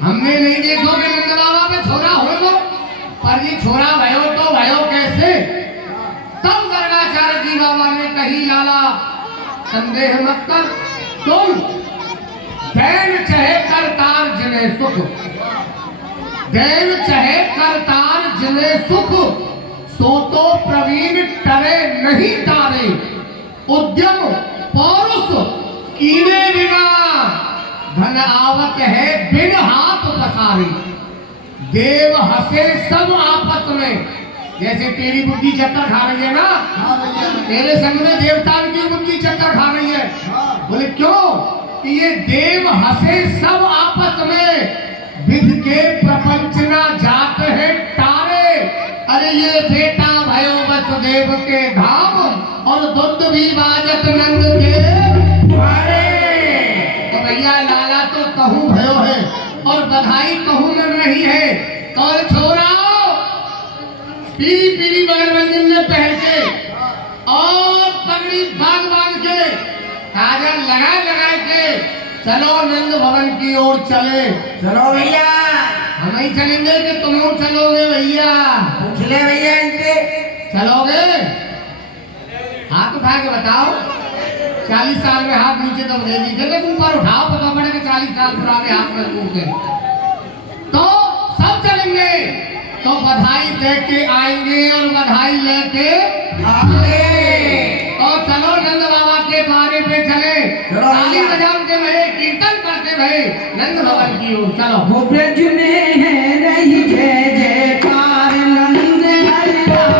हमने नहीं देखो कि नंद बाबा पे छोरा हो गो पर ये छोरा भयो तो भयो कैसे। तब गर्गाचार्य जी बाबा ने कही लाला संदेह मत कर। तुम दैन चहे करतार जिने सुख दैन चहे करतार जिने सुख सो तो प्रवीण टरे नहीं तारे, उद्यम पौरुष कीने बिना, धन आवत है बिन हाथ पसारे। देव हंसे सब आपस में, जैसे तेरी बुद्धि चक्कर खा रही है ना, तेरे संग में देवता की बुद्धि चक्कर खा रही है। बोले क्यों? कि ये देव हंसे सब आपस में, विध के प्रपंच ना जात है तारे। अरे ये बेटा भयो वसुदेव के धाम, और दुध भी बाजत नंद के द्वारे। तो भैया लाला तो कहूँ भयो है, और बधाई कहूँ मिल रही है। कौन छोरा पीली पीली बगलबंदी में पहन के और पगड़ी बांध बांध के, काजल लगा लगा के, चलो नंद भवन की ओर चले। चलो भैया, हम ही चलेंगे कि तुम लोग चलोगे भैया? पूछ ले भैया इनसे। चलोगे? हाथ उठा के बताओ। 40 साल में हाथ नीचे तब दे दीजिए, ऊपर उठाओ, पता पड़े कि 40 साल पुराने हाथ में टूटे। तो सब चलेंगे, तो बधाई दे के आएंगे और बधाई लेके आएंगे। तो चलो नंद बाबा के बारे पे चले, ताली बजाते भले, कीर्तन करते भले, नंद भवन की ओर चलो। वो ब्रज में है रही जय जयकार, नंद हरिलाला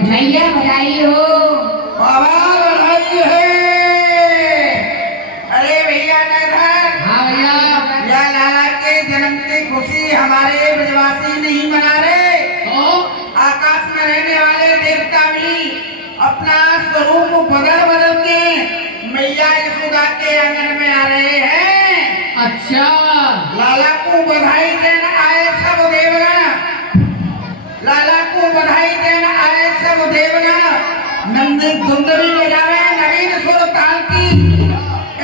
भैया बधाई हो। बाबा बधाई है। अरे भैया नरहर, हाँ भैया, या लाला के जन्म की खुशी हमारे ब्रजवासी नहीं मना रहे, तो आकाश में रहने वाले देवता भी अपना स्वरूप बदल बदल के मैया यशोदा के आंगन में आ रहे हैं। अच्छा, लाला को बधाई देना आए सब देवगण, लाला को बधाई देना आए सब देवगण। नंद धुंद भी बजावे, नवीन सुर ताल की,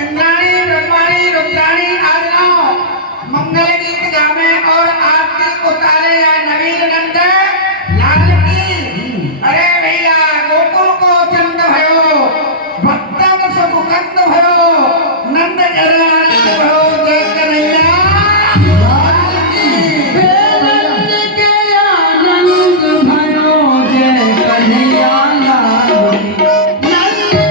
इंद्राणी ब्रह्माणी रुद्राणी आदि मंगल गीत गावे और आरती उतारे या नवीन नंद लाल की। अरे भैया, गोकुल को चंद भयो, भक्तन सब कंद भयो, नंद आनंद भयो, जय कन्हैया लाल की। नंद के आनंद भयो, जय कन्हैया लाल की। नंद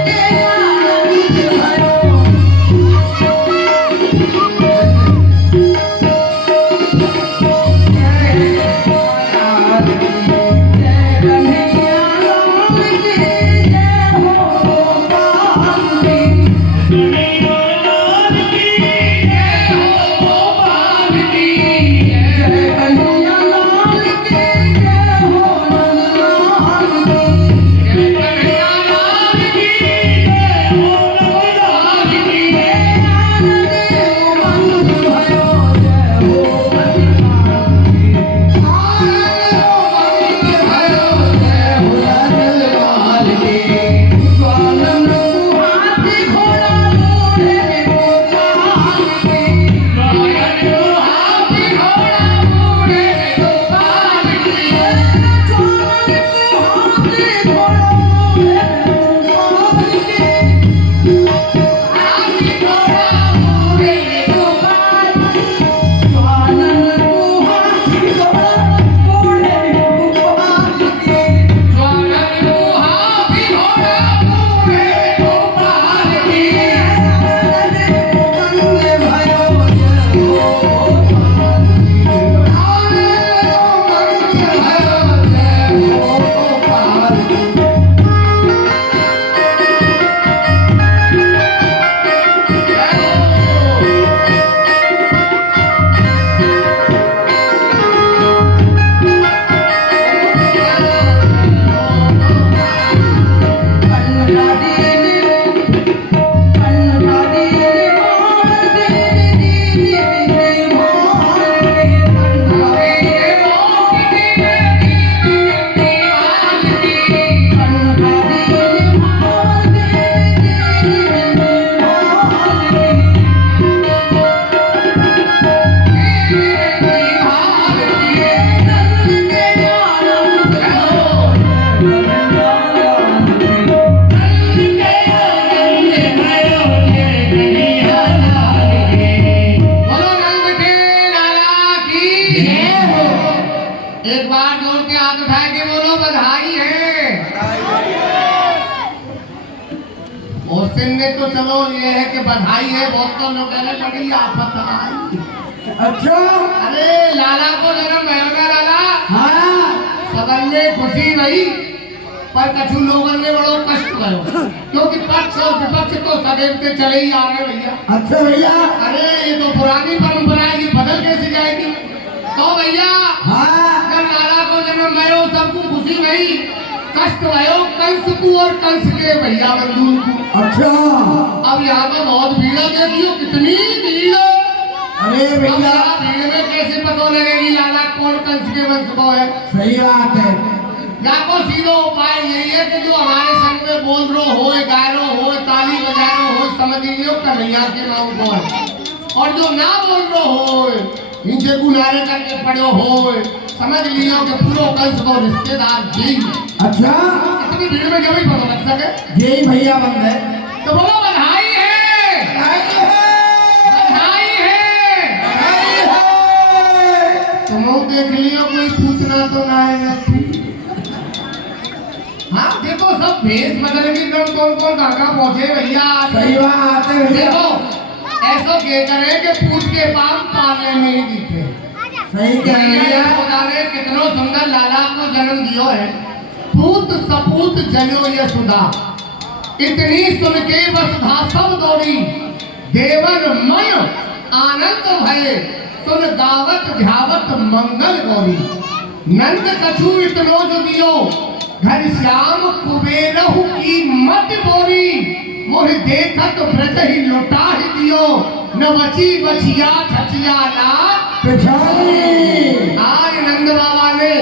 एक बार जोर के हाथ उठा के बोलो बधाई है। उस दिन में तो चलो ये है कि बधाई है, बहुत तो लोग कहने बड़ी आफत आई। अच्छा अरे लाला को जन्म भयो ना लाला, हाँ सबन में खुशी रही पर कछु लोगन में बड़ो कष्ट भयो, क्योंकि पक्ष और विपक्ष तो सदैव के चले ही आ रहे भैया। अच्छा भैया अरे ये तो पुरानी परंपरा है, ये बदल कैसे जाएगी? तो भैया हाँ जब लाला को जन्म भयो सबको खुशी भई, कष्ट भयो कंस को और कंस के भैया बंधु को। अच्छा अब यहाँ तो बहुत भीड़ है, देखियो कितनी भीड़ है। अरे अब भैया यहाँ भीड़ में कैसे पता लगेगी लाला कौन कंस के वंश को है? सही बात है। या को सीधो उपाय यही है कि जो हमारे संग में बोल रो हो, गा रो हो, ताली बजा रो हो, समझ लियो कन्हैया के नाम को है। और जो ना बोल रो हो, इनसे गुनारे करके पड़ो हो, समझ लियो कि पूरा कंस को रिश्तेदार यही है। अच्छा इतनी भीड़ में जब ही पता लग सके। यही भैया बन गए। तो बोलो बधाई है, बधाई है। तुम देख लियो कोई पूछना तो ना है। हाँ देखो सब भेष बदल के कौन कौन कौन कहाँ पहुँचे भैया। सही बात है भैया। देखो ऐसा कह करे कि पूछ के पाम पाले में ही दिखे। सही कह रहे हैं। खुदा ने कितनो सुंदर लाला को जन्म दियो है, पूत सपूत जनो ये सुधा, इतनी सुन के वसुधा सब दौड़ी, देवन मन आनंद भये, सुन गावत ध्यावत मंगल गौरी। नंद कछु इतनो जो दियो, घर श्याम कुबेरहु की मत बोरी, मोह देखत ब्रज ही लुटा ही दियो, न बची बचिया छचिया ना पिछाड़ी। आज नंद बाबा ने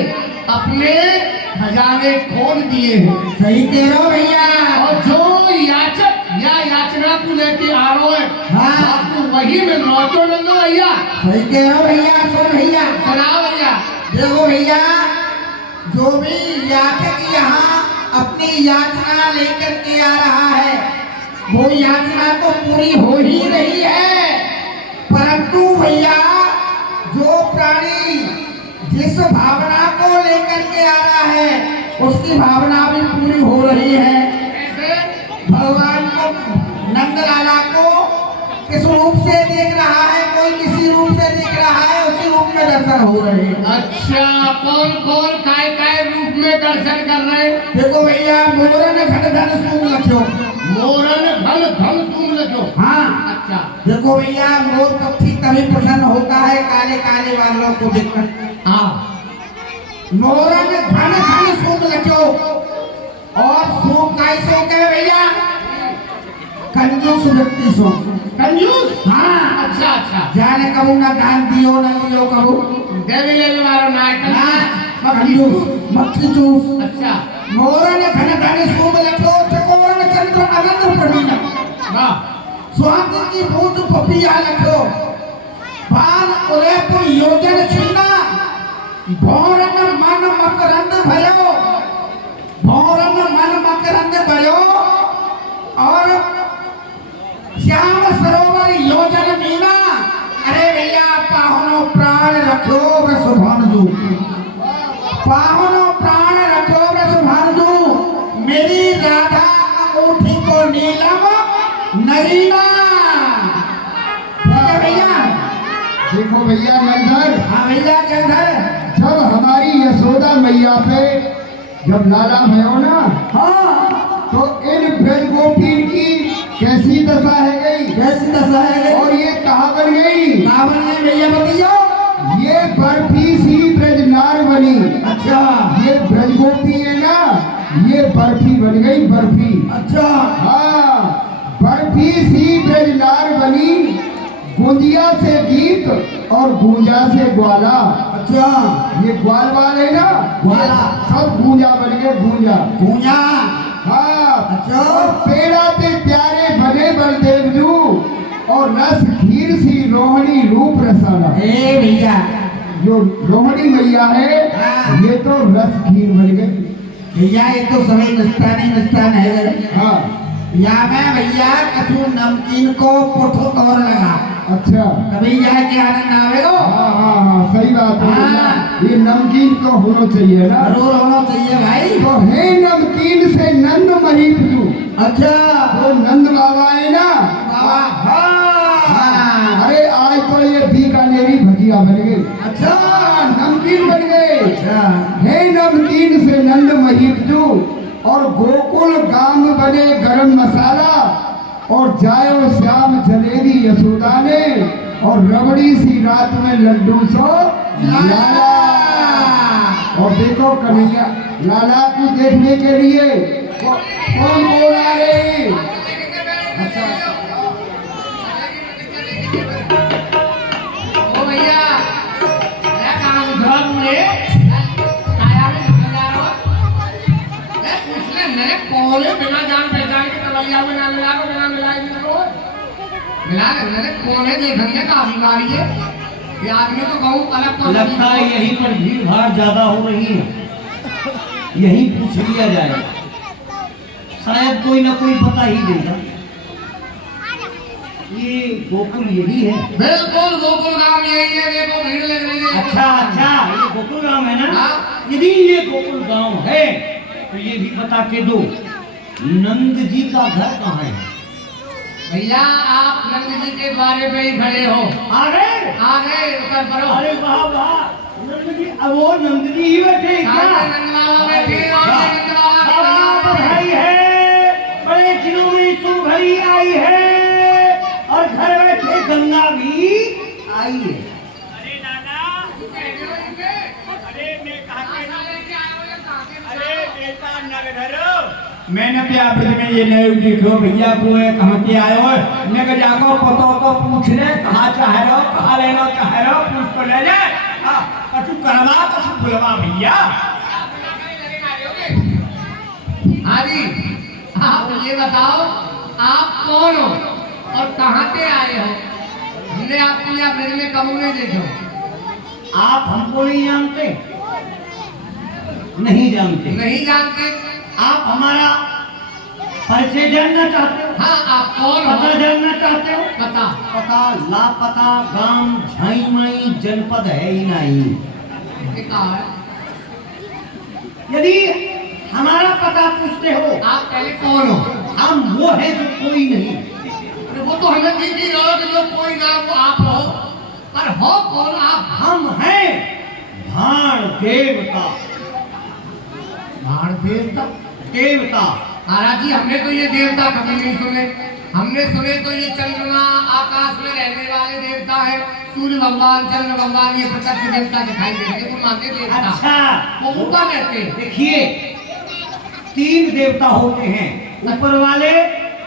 अपने खजाने खोल दिए हैं। सही कह रहे हो भैया। और जो याचक या याचना को लेके आ रहे हैं, हाँ। आपको वही मिल रहा है। तो नंदो भैया सही कह रहे हो भैया। सुन भैया सुनाओ भैया। देखो भैया, जो भी याचक यहाँ अपनी याचना लेकर के आ रहा है, वो याचना तो पूरी हो ही रही है, परंतु भैया जो प्राणी जिस भावना को लेकर के आ रहा है, उसकी भावना भी पूरी हो रही है। भगवान को, नंदलाला को किस रूप से देख रहा है, कोई किसी रूप से देख रहा है, उसी रूप में दर्शन हो रहे हैं। अच्छा कौन कौन काय काय रूप में दर्शन कर रहे हैं? देखो भैया, मोरन घन धन सूंघ लख्यो। मोरन घन घन सूंघ लख्यो। हाँ अच्छा देखो भैया, मोर पक्षी तभी प्रसन्न होता है काले काले बालों को देखकर। हाँ मोरन घन घन सूंघ लख्यो। और सूंघ कैसे कहे भैया? कंजूस व्यक्ति सो। कंजूस। हाँ अच्छा अच्छा जाने कबू ना दान दियो ना लियो कबू। देवी लेवी वाला नायक। कंजूस मक्खी चूस। अच्छा मोरन घन धन सूंघ लख्यो, चकोरन चंद्र अनंत प्रवीण। वाह। स्वाति की बूंद पपिया लख्यो, बाल उदयपुर योजन छीना, भौरन मन मकरंद भयो, भौरन मन मकरंद भयो, और श्याम सरोवर योजन मीना। अरे भैया, पाहुनो प्राण रखो वृषभानुजू, पाहुनो प्राण रखो वृषभानुजू, मेरी राधा अंगूठी को नीलम नरीना। ठीक है भैया। देखो भैया नंदर, हाँ भैया जलधर। जब हमारी यशोदा मैया पे जब लाला भयो ना, हाँ तो इन ब्रज गोपी की कैसी दशा है गई, कैसी दशा है? और ये कहाँ बन गई? कावन ने भैया बताइयो। ये बर्फी सी ब्रज नार बनी। अच्छा ये ब्रज गोपी है ना, ये बर्फी बन गई, बर्फी। अच्छा हाँ बर्फी सी ब्रज नार बनी, गूंजिया से गीत और गूंजा से ग्वाला। अच्छा ये ग्वाल वाल है ना, ग्वाला। सब गूंजा बन गए, गूंजा। पूजा। हाँ अच्छा। और पेड़ा पे प्यारे बने बलदेव जू, और रस खीर सी रोहिणी रूप रसाना। ए भैया, जो रोहिणी मैया है, हाँ। ये तो रस खीर बन गई। भैया ये तो सभी मिष्ठान है। हाँ या मैं भैया कछु नमकीन को पुठ और लगा। अच्छा कभी जाके आनंद आवेगो। हाँ सही बात है। हाँ। ये नमकीन तो होना चाहिए ना। जरूर होना चाहिए भाई। तो है नमकीन से नंद मरीफ तू। अच्छा तो नंद बाबा है ना। बाबा। हाँ। अरे आज तो ये बीकानेरी भजिया बन गई। अच्छा नमकीन बन गए। अच्छा है नमकीन से नंद महीप तू और गोकुल गाम बने गरम मसाला और जायो श्याम जलेबी यशोदा ने और रबड़ी सी रात में लड्डू सो लाला। और देखो कन्हैया लाला को देखने के लिए कौन बोल आ रहे। अच्छा ओ भैया मैं कहाँ गुजरा मुझे काया में निकल जा रहा मैं पूछ ले मैंने कौन बिना जान पहचान के तबलिया में ना मिला को बिना मिलाए मिला ले मैंने कौन है देखने का अधिकारी है ये आदमी तो कहूँ अलग तो लगता है यहीं पर भीड़ भाड़ ज्यादा हो रही है, यहीं पूछ लिया जाए, शायद कोई ना कोई पता ही देगा। ये गोकुल यही है। बिल्कुल गोकुल गांव यही है। देखो भीड़ लग रही है। अच्छा ये गोकुल गांव है ना। हाँ। यदि ये गोकुल गांव है तो ये भी बता के दो नंद जी का घर कहाँ है। भैया आप नंद जी के द्वारे पे ही खड़े हो। आ गए उतर पड़ो। अरे वाह वाह नंद जी, अब वो नंद जी ही बैठे हैं क्या। सामने नंद बाबा बैठे हैं, आगे नंद बाबा बाबा बधाई है, बड़े दिनों में सुघड़ी आई है और घर बैठे गंगा भी आई है। अरे नाना, अरे मैं कहा अरे बेटा नगधर मैंने क्या ब्रज में ये नहीं देखो भैया को है कहाँ के आए हो। मैं कहा जाको पतो तो पूछ ले कहाँ चाह रहे हो, कहाँ लेना चाह रहे हो, पूछ तो ले जाए। कछु करवा कछु बुलवा भैया। हाँ जी आप ये बताओ आप कौन हो और कहाँ से आए हो। हमने आपको यहाँ ब्रज में कबू नहीं देखो। आप हमको नहीं जानते। नहीं जानते। नहीं जानते। आप हमारा परिचय जानना चाहते हो। हाँ आप कौन हो। पता जानना चाहते हो। पता पता लापता गांव झाई माई जनपद है ही नहीं। ये कहाँ है? यदि हमारा पता पूछते हो आप पहले कौन हो। हम वो है जो कोई नहीं। अरे वो तो हमें दिख ही रहा कि जो कोई ना वो आप हो, पर हो कौन आप। हम हैं भाण देवता। भाण देवता। देवता महाराज जी हमने तो ये देवता कभी नहीं सुने। हमने सुने तो ये चंद्रमा आकाश में रहने वाले देवता है। सूर्य भगवान चंद्र भगवान ये प्रत्यक्ष देवता दिखाई देते हैं। मानते देवता। अच्छा वो ऊपर रहते हैं। देखिए 3 देवता होते हैं, ऊपर वाले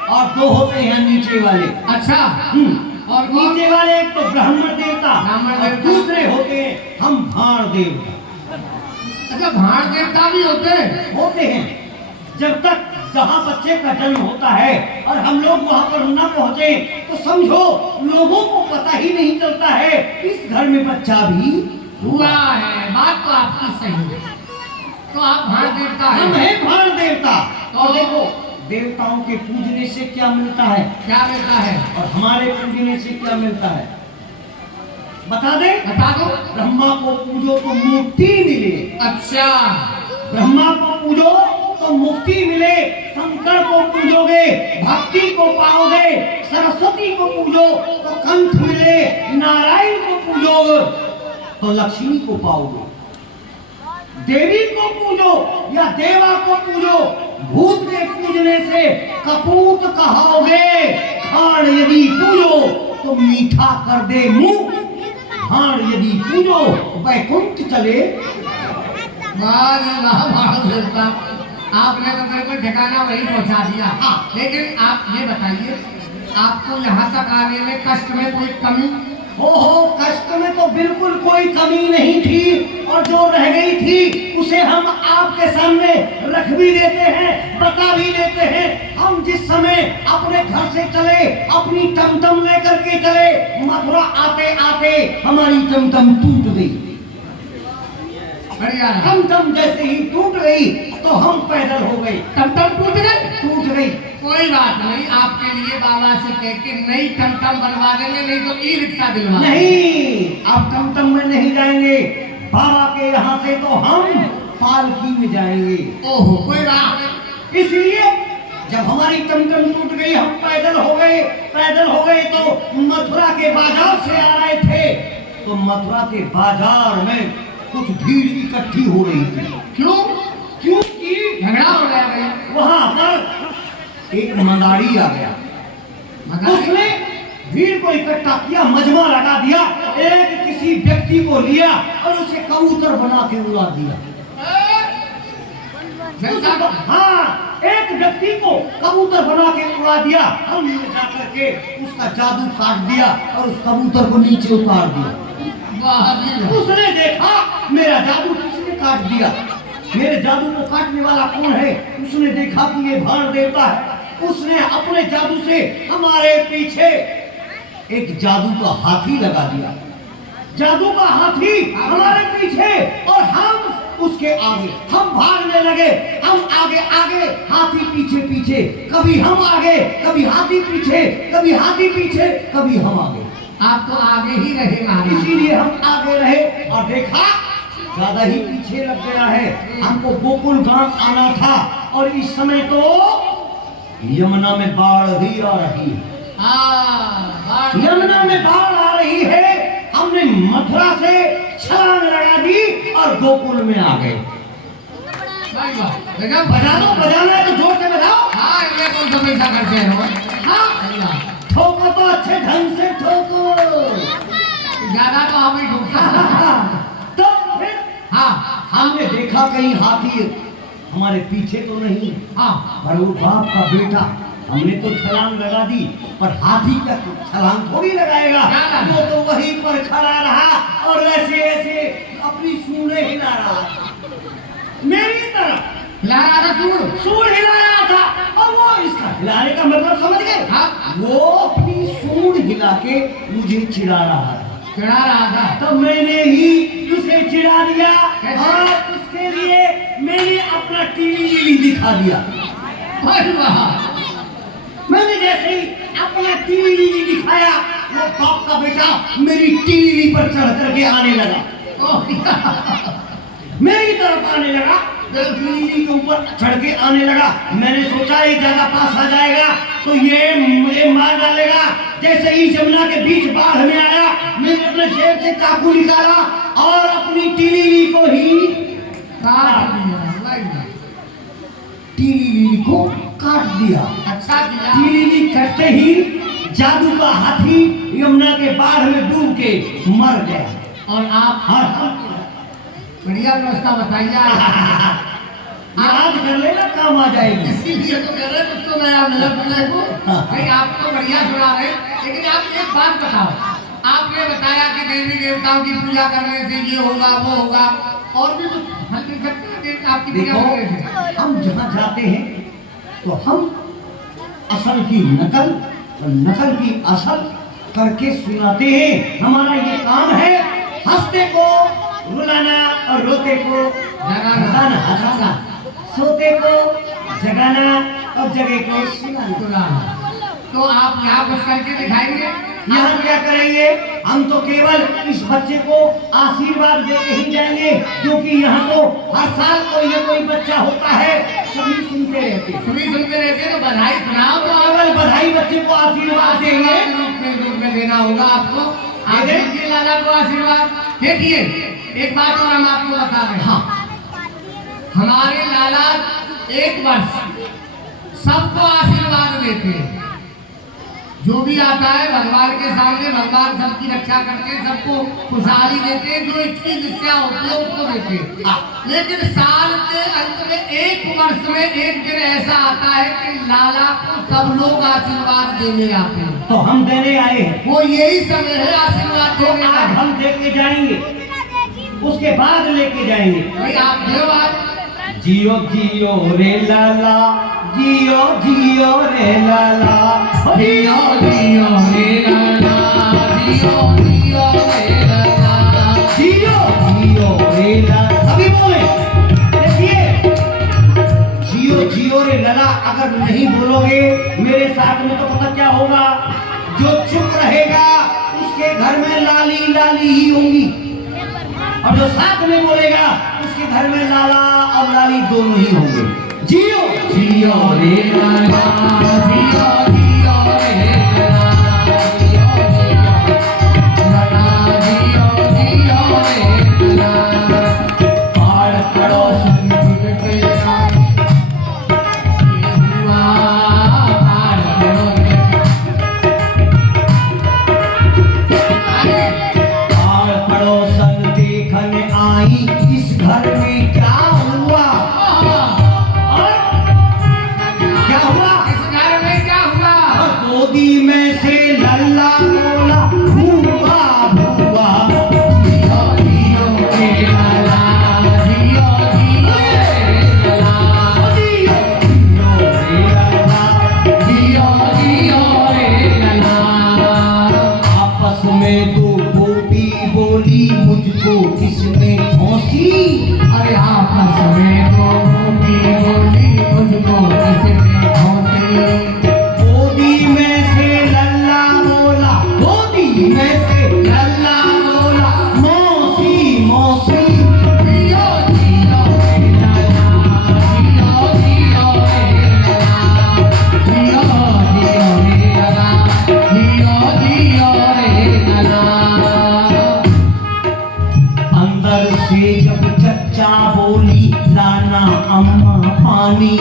और 2 होते हैं नीचे वाले। अच्छा और नीचे वाले एक तो ब्राह्मण देवता ब्राह्मण और देवता। दूसरे होते हैं हम भाण देवता। अच्छा भाण देवता भी होते हैं। जब तक जहाँ बच्चे का जन्म होता है और हम लोग वहाँ पर न पहुँचे तो समझो लोगों को पता ही नहीं चलता है इस घर में बच्चा भी हुआ है। बात तो आपकी सही है। तो आप भाण देवता हम हैं। हैं भाण देवता। और देखो देवताओं के पूजने से क्या मिलता है, क्या मिलता है और हमारे पूजने से क्या मिलता है बता दे। बता दो। ब्रह्मा को पूजो तो मुक्ति मिले। अच्छा ब्रह्मा को पूजो तो मुक्ति मिले। शंकर को पूजोगे भक्ति को पाओगे। सरस्वती को पूजो तो कंठ मिले। नारायण को पूजोगे तो लक्ष्मी को पाओगे। देवी को पूजो या देवा को पूजो भूत के पूजने से कपूत कहाओगे। खाण यदि पूजो तो मीठा कर दे मुंह। खाण यदि पूजो वैकुंठ चले। भाण देवता आपने तो मेरे को ठिकाना वही पहुंचा दिया। लेकिन आप ये बताइए आपको यहाँ तक आने में कष्ट में कोई कमी। ओहो कष्ट में तो बिल्कुल कोई कमी नहीं थी और जो रह गई थी उसे हम आपके सामने रख भी देते हैं, बता भी देते हैं। हम जिस समय अपने घर से चले अपनी टमटम लेकर के चले, मथुरा आते आते हमारी टमटम टूट गई। बढ़िया टमटम जैसे ही टूट गई तो हम पैदल हो गए। टमटम टूट गई। टूट गई कोई बात नहीं, आपके लिए बाबा से कह के नई टमटम बनवा देंगे, नहीं तो ई रिक्शा दिलवा देंगे। नहीं, अब टमटम में नहीं जाएंगे, बाबा के यहाँ से तो हम पालकी में जाएंगे। ओहो, कोई बात नहीं। इसलिए जब हमारी टमटम टूट गई, हम पैदल हो गए तो मथुरा के बाजार से आ रहे थे, तो मथुरा के बाजार में कुछ भीड़ इकट्ठी हो रही थी। क्यों? क्योंकि झगड़ा हो गया भाई। वहां पर एक मंदारी आ गया, उसने भीड़ को इकट्ठा किया, मजमा लगा दिया, एक किसी व्यक्ति को लिया और उसे कबूतर बना के उड़ा दिया। हाँ, एक व्यक्ति को कबूतर बना के उड़ा दिया। हमने जाकर के उसका जादू काट दिया और उस कबूतर को नीचे उतार दिया। उसने देखा मेरा जादू किसने काट दिया, मेरे जादू को काटने वाला कौन है। उसने देखा कि ये भाण देवता है। उसने अपने जादू से हमारे पीछे एक जादू का हाथी लगा दिया, जादू का हाथी हमारे पीछे, और हम उसके आगे। हम भागने लगे, हम आगे आगे, हाथी पीछे पीछे, कभी हम आगे, कभी हाथी पीछे, कभी हाथी पीछे, कभी हम आगे। आप तो आगे ही रहे महाराज। इसीलिए हम आगे रहे और देखा ज्यादा ही पीछे लग गया है। हमको गोकुल गांव आना था और इस समय तो यमुना में बाढ़ भी आ रही है। यमुना में बाढ़ आ रही है। हमने मथुरा से छलांग लगा दी और गोकुल में आ गए। बजाना है तो जोर से बजाओ। हाँ, ये कौन सा पैसा करते हैं? हाँ, ठोको तो अच्छे ढंग से ठोको, ज्यादा तो हम ही ठोकते। तो फिर हाँ, हमने देखा कहीं हाथी हमारे पीछे तो नहीं। हाँ, पर वो बाप का बेटा, हमने तो छलांग लगा दी, पर हाथी का छलांग थोड़ी लगाएगा। वो तो वहीं पर खड़ा रहा और ऐसे ऐसे अपनी सूंडें हिला रहा, मेरी तरफ हिला रहा था। सूंड हिला रहा था, और वो इसका हिलाने का मतलब समझ गए? हाँ, वो अपनी सूंड हिला के मुझे चिढ़ा रहा था। तो मैंने ही उसे चिढ़ा दिया और उसके लिए मैंने अपना टीवी दिखा दिया। मैंने जैसे ही अपना टीवी दिखाया, वो बाप का बेटा मेरी टीवी पर चढ़ करके आने लगा, मेरी तरफ आने लगा, टीवी के ऊपर चढ़ के आने लगा। मैंने सोचा ये ज्यादा पास आ जाएगा तो ये मुझे मार डालेगा। जैसे ही यमुना के बीच बाढ़ में आया, मैंने अपने जेब से चाकू निकाला और अपनी टीवी को ही काट दिया। टीवी को काट दिया। अच्छा किया। टीवी कटते ही जादू का हाथी यमुना के बाढ़ में डूब के मर गया। और आप बढ़िया व्यवस्था बताइए। याद कर लेना, काम आ जाएगी। इसीलिए तो कह रहे हैं कुछ तो नया मिला तुमने को। भाई आप तो बढ़िया सुना रहे, लेकिन आप एक बात बताओ। आपने बताया कि देवी देवताओं की पूजा करने से ये होगा वो होगा, और भी कुछ आपकी पूजा करने से। हम जहाँ जाते हैं तो हम असल की नकल और नकल की असल करके सुनाते हैं। हमारा ये काम है, हंसते को रुलाना और रोते को हंसाना, सोते को जगाना और जगे को सुनाना। तो आप यहाँ कुछ करके दिखाएंगे? यहाँ क्या करेंगे? हम तो केवल इस बच्चे को आशीर्वाद देके ही जाएंगे, क्योंकि यहाँ तो हर साल कोई न कोई बच्चा होता है। सभी सुनते रहते तो बधाई सुनाओ। तो केवल बधाई बच्चे को आशीर्वाद देंगे। रूप में देना होगा आपको। देखिए लाला को आशीर्वाद। देखिए एक बात और हम आपको बता रहे हैं। हाँ, हमारे लाला एक वर्ष सबको आशीर्वाद देते हैं। जो भी आता है भगवान के सामने, भगवान सबकी रक्षा करते हैं, सबको खुशहाली देते हैं, जो इच्छी इच्छा होती है उसको देते हैं। लेकिन साल के अंत में एक वर्ष में एक दिन ऐसा आता है कि लाला को सब लोग आशीर्वाद देने आते हैं। तो हम देने आए हैं। वो यही समय है आशीर्वाद तो देने आज का। हम दे के जाएंगे, उसके बाद लेके जाएंगे। भाई आप दो बात। जियो जियो रे लाला, जियो जियो रे लाला, जियो जियो रे लाला, जियो जियो रे लाला, जियो जियो रे लाला। अभी बोले, देखिए जियो जियो रे लाला अगर नहीं बोलोगे साथ में तो पता क्या होगा, जो चुप रहेगा उसके घर में लाली लाली ही होंगी, और जो साथ में बोलेगा उसके घर में लाला और लाली दोनों ही होंगे। जियो जियो रे लाला, जियो जियो रे लाला, जियो जियो लाला, जियो जियो रे लाला। पार पड़ोसन के नाम हुआ, पार पड़ोसन देखने आई इस घर में क्या हुआ, क्या हुआ, इस घर में क्या हुआ? गोदी में से लल्ला बोला भूआ भूआ, जियो जियो रे लाला, जियो जियो रे लाला, जियो जियो रे लल्ला, जियो जियो रे लाला। आपस में दो गोपी बोली मुझको किसने हौसी, अरे आपस में दो गोपी बोली मुझको किसने हौसी। गोदी में से लल्ला बोला, गोदी में से लल्ला बोला मौसी मौसी, जियो जियो रे लाला, जियो जियो रे लाला, जियो जियो रे लाला, जियो जियो रे लाला। अंदर से जब चच्चा बोली लाना अम्मा पानी,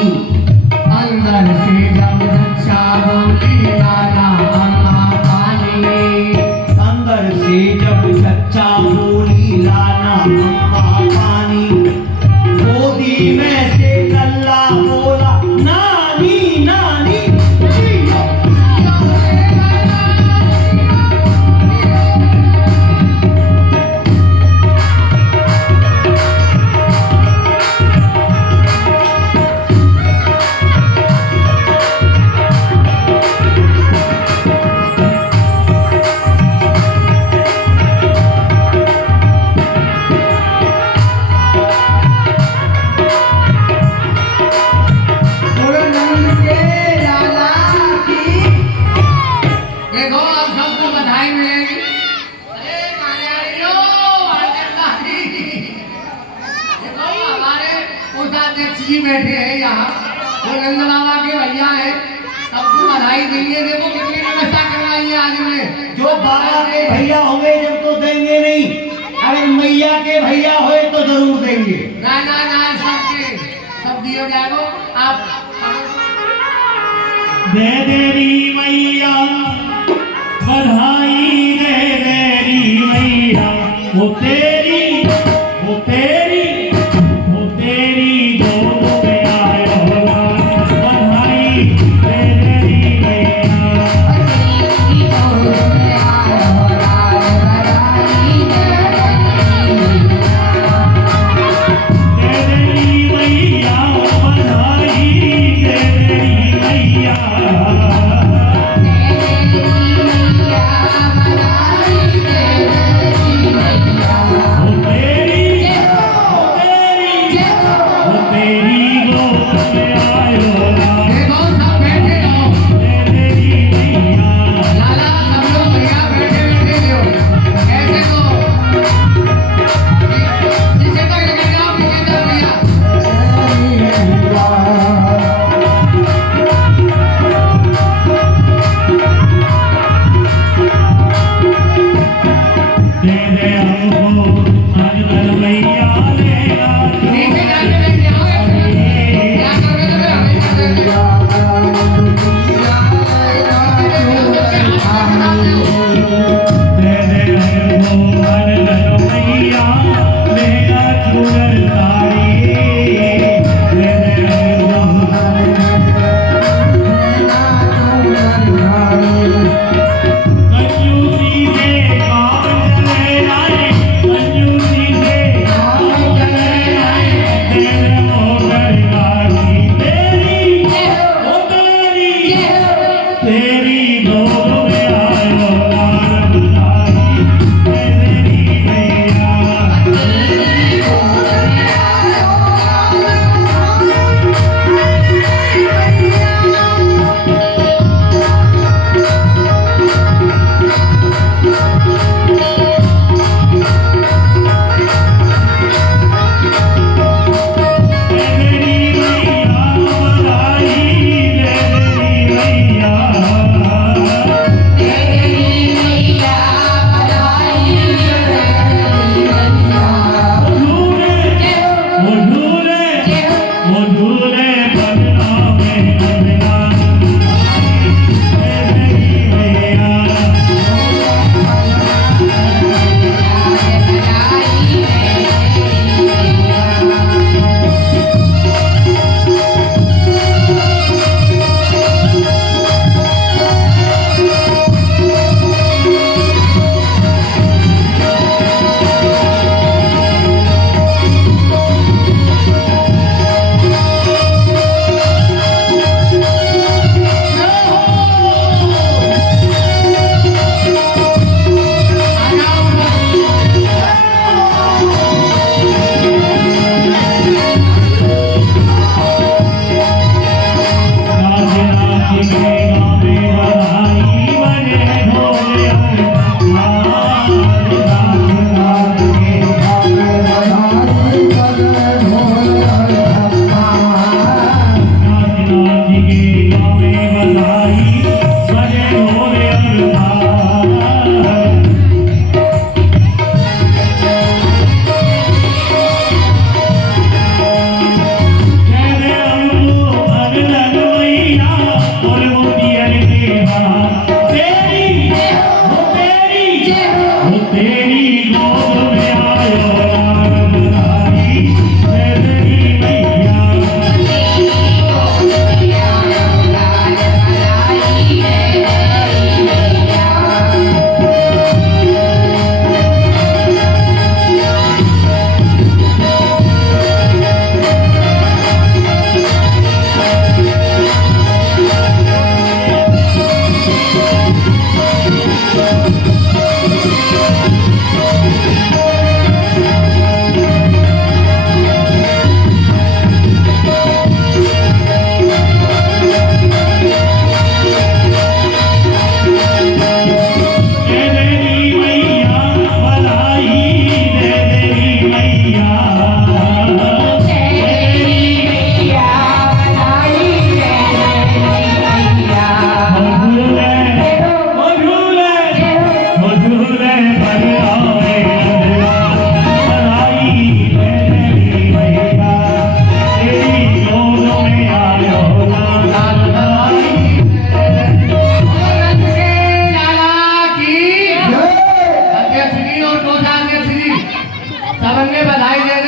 अंदर से जब चच्चा बोली लाला अम्मा पानी, अंदर से जब चच्चा बोली लाना अम्मा पानी, गोदी में से लल्ला बोला नानी नानी, जियो देखो अब सबको बधाई मिलेगी। अरे कान्यारियो, देखो हमारे कोषाध्यक्ष जी बैठे हैं यहाँ, वो नंद बाबा के भैया हैं, सबको बधाई देंगे। देखो कितनी व्यवस्था करवाई है आज में। जो बाबा के भैया होंगे जब तो देंगे नहीं, अगर मैया के भैया होए तो जरूर देंगे। ना ना ना, सबके सब दिए जाएगा। आप दे देरी मैया बधाई, दे देरी मैया वो तेरी वो तेरी वो तेरी गोद में आया होगा, बधाई दे देरी मैया। दे देरी मैया बधाई, दे देरी मैया। मैया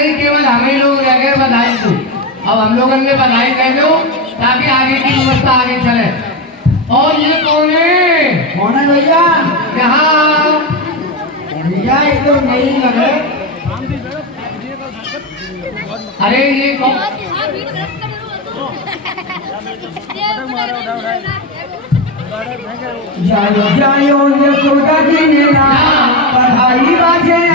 नहीं, केवल हमें लोग रह गए बधाई को। अब हम लोगों ने बधाई कह दो ताकि आगे की व्यवस्था आगे चले। और ये कौन है? कौन है भैया? यहाँ भैया ये तो नहीं लगे। अरे ये कौन? जायो जायो यशोदा जी ने नाम, बधाई बाजे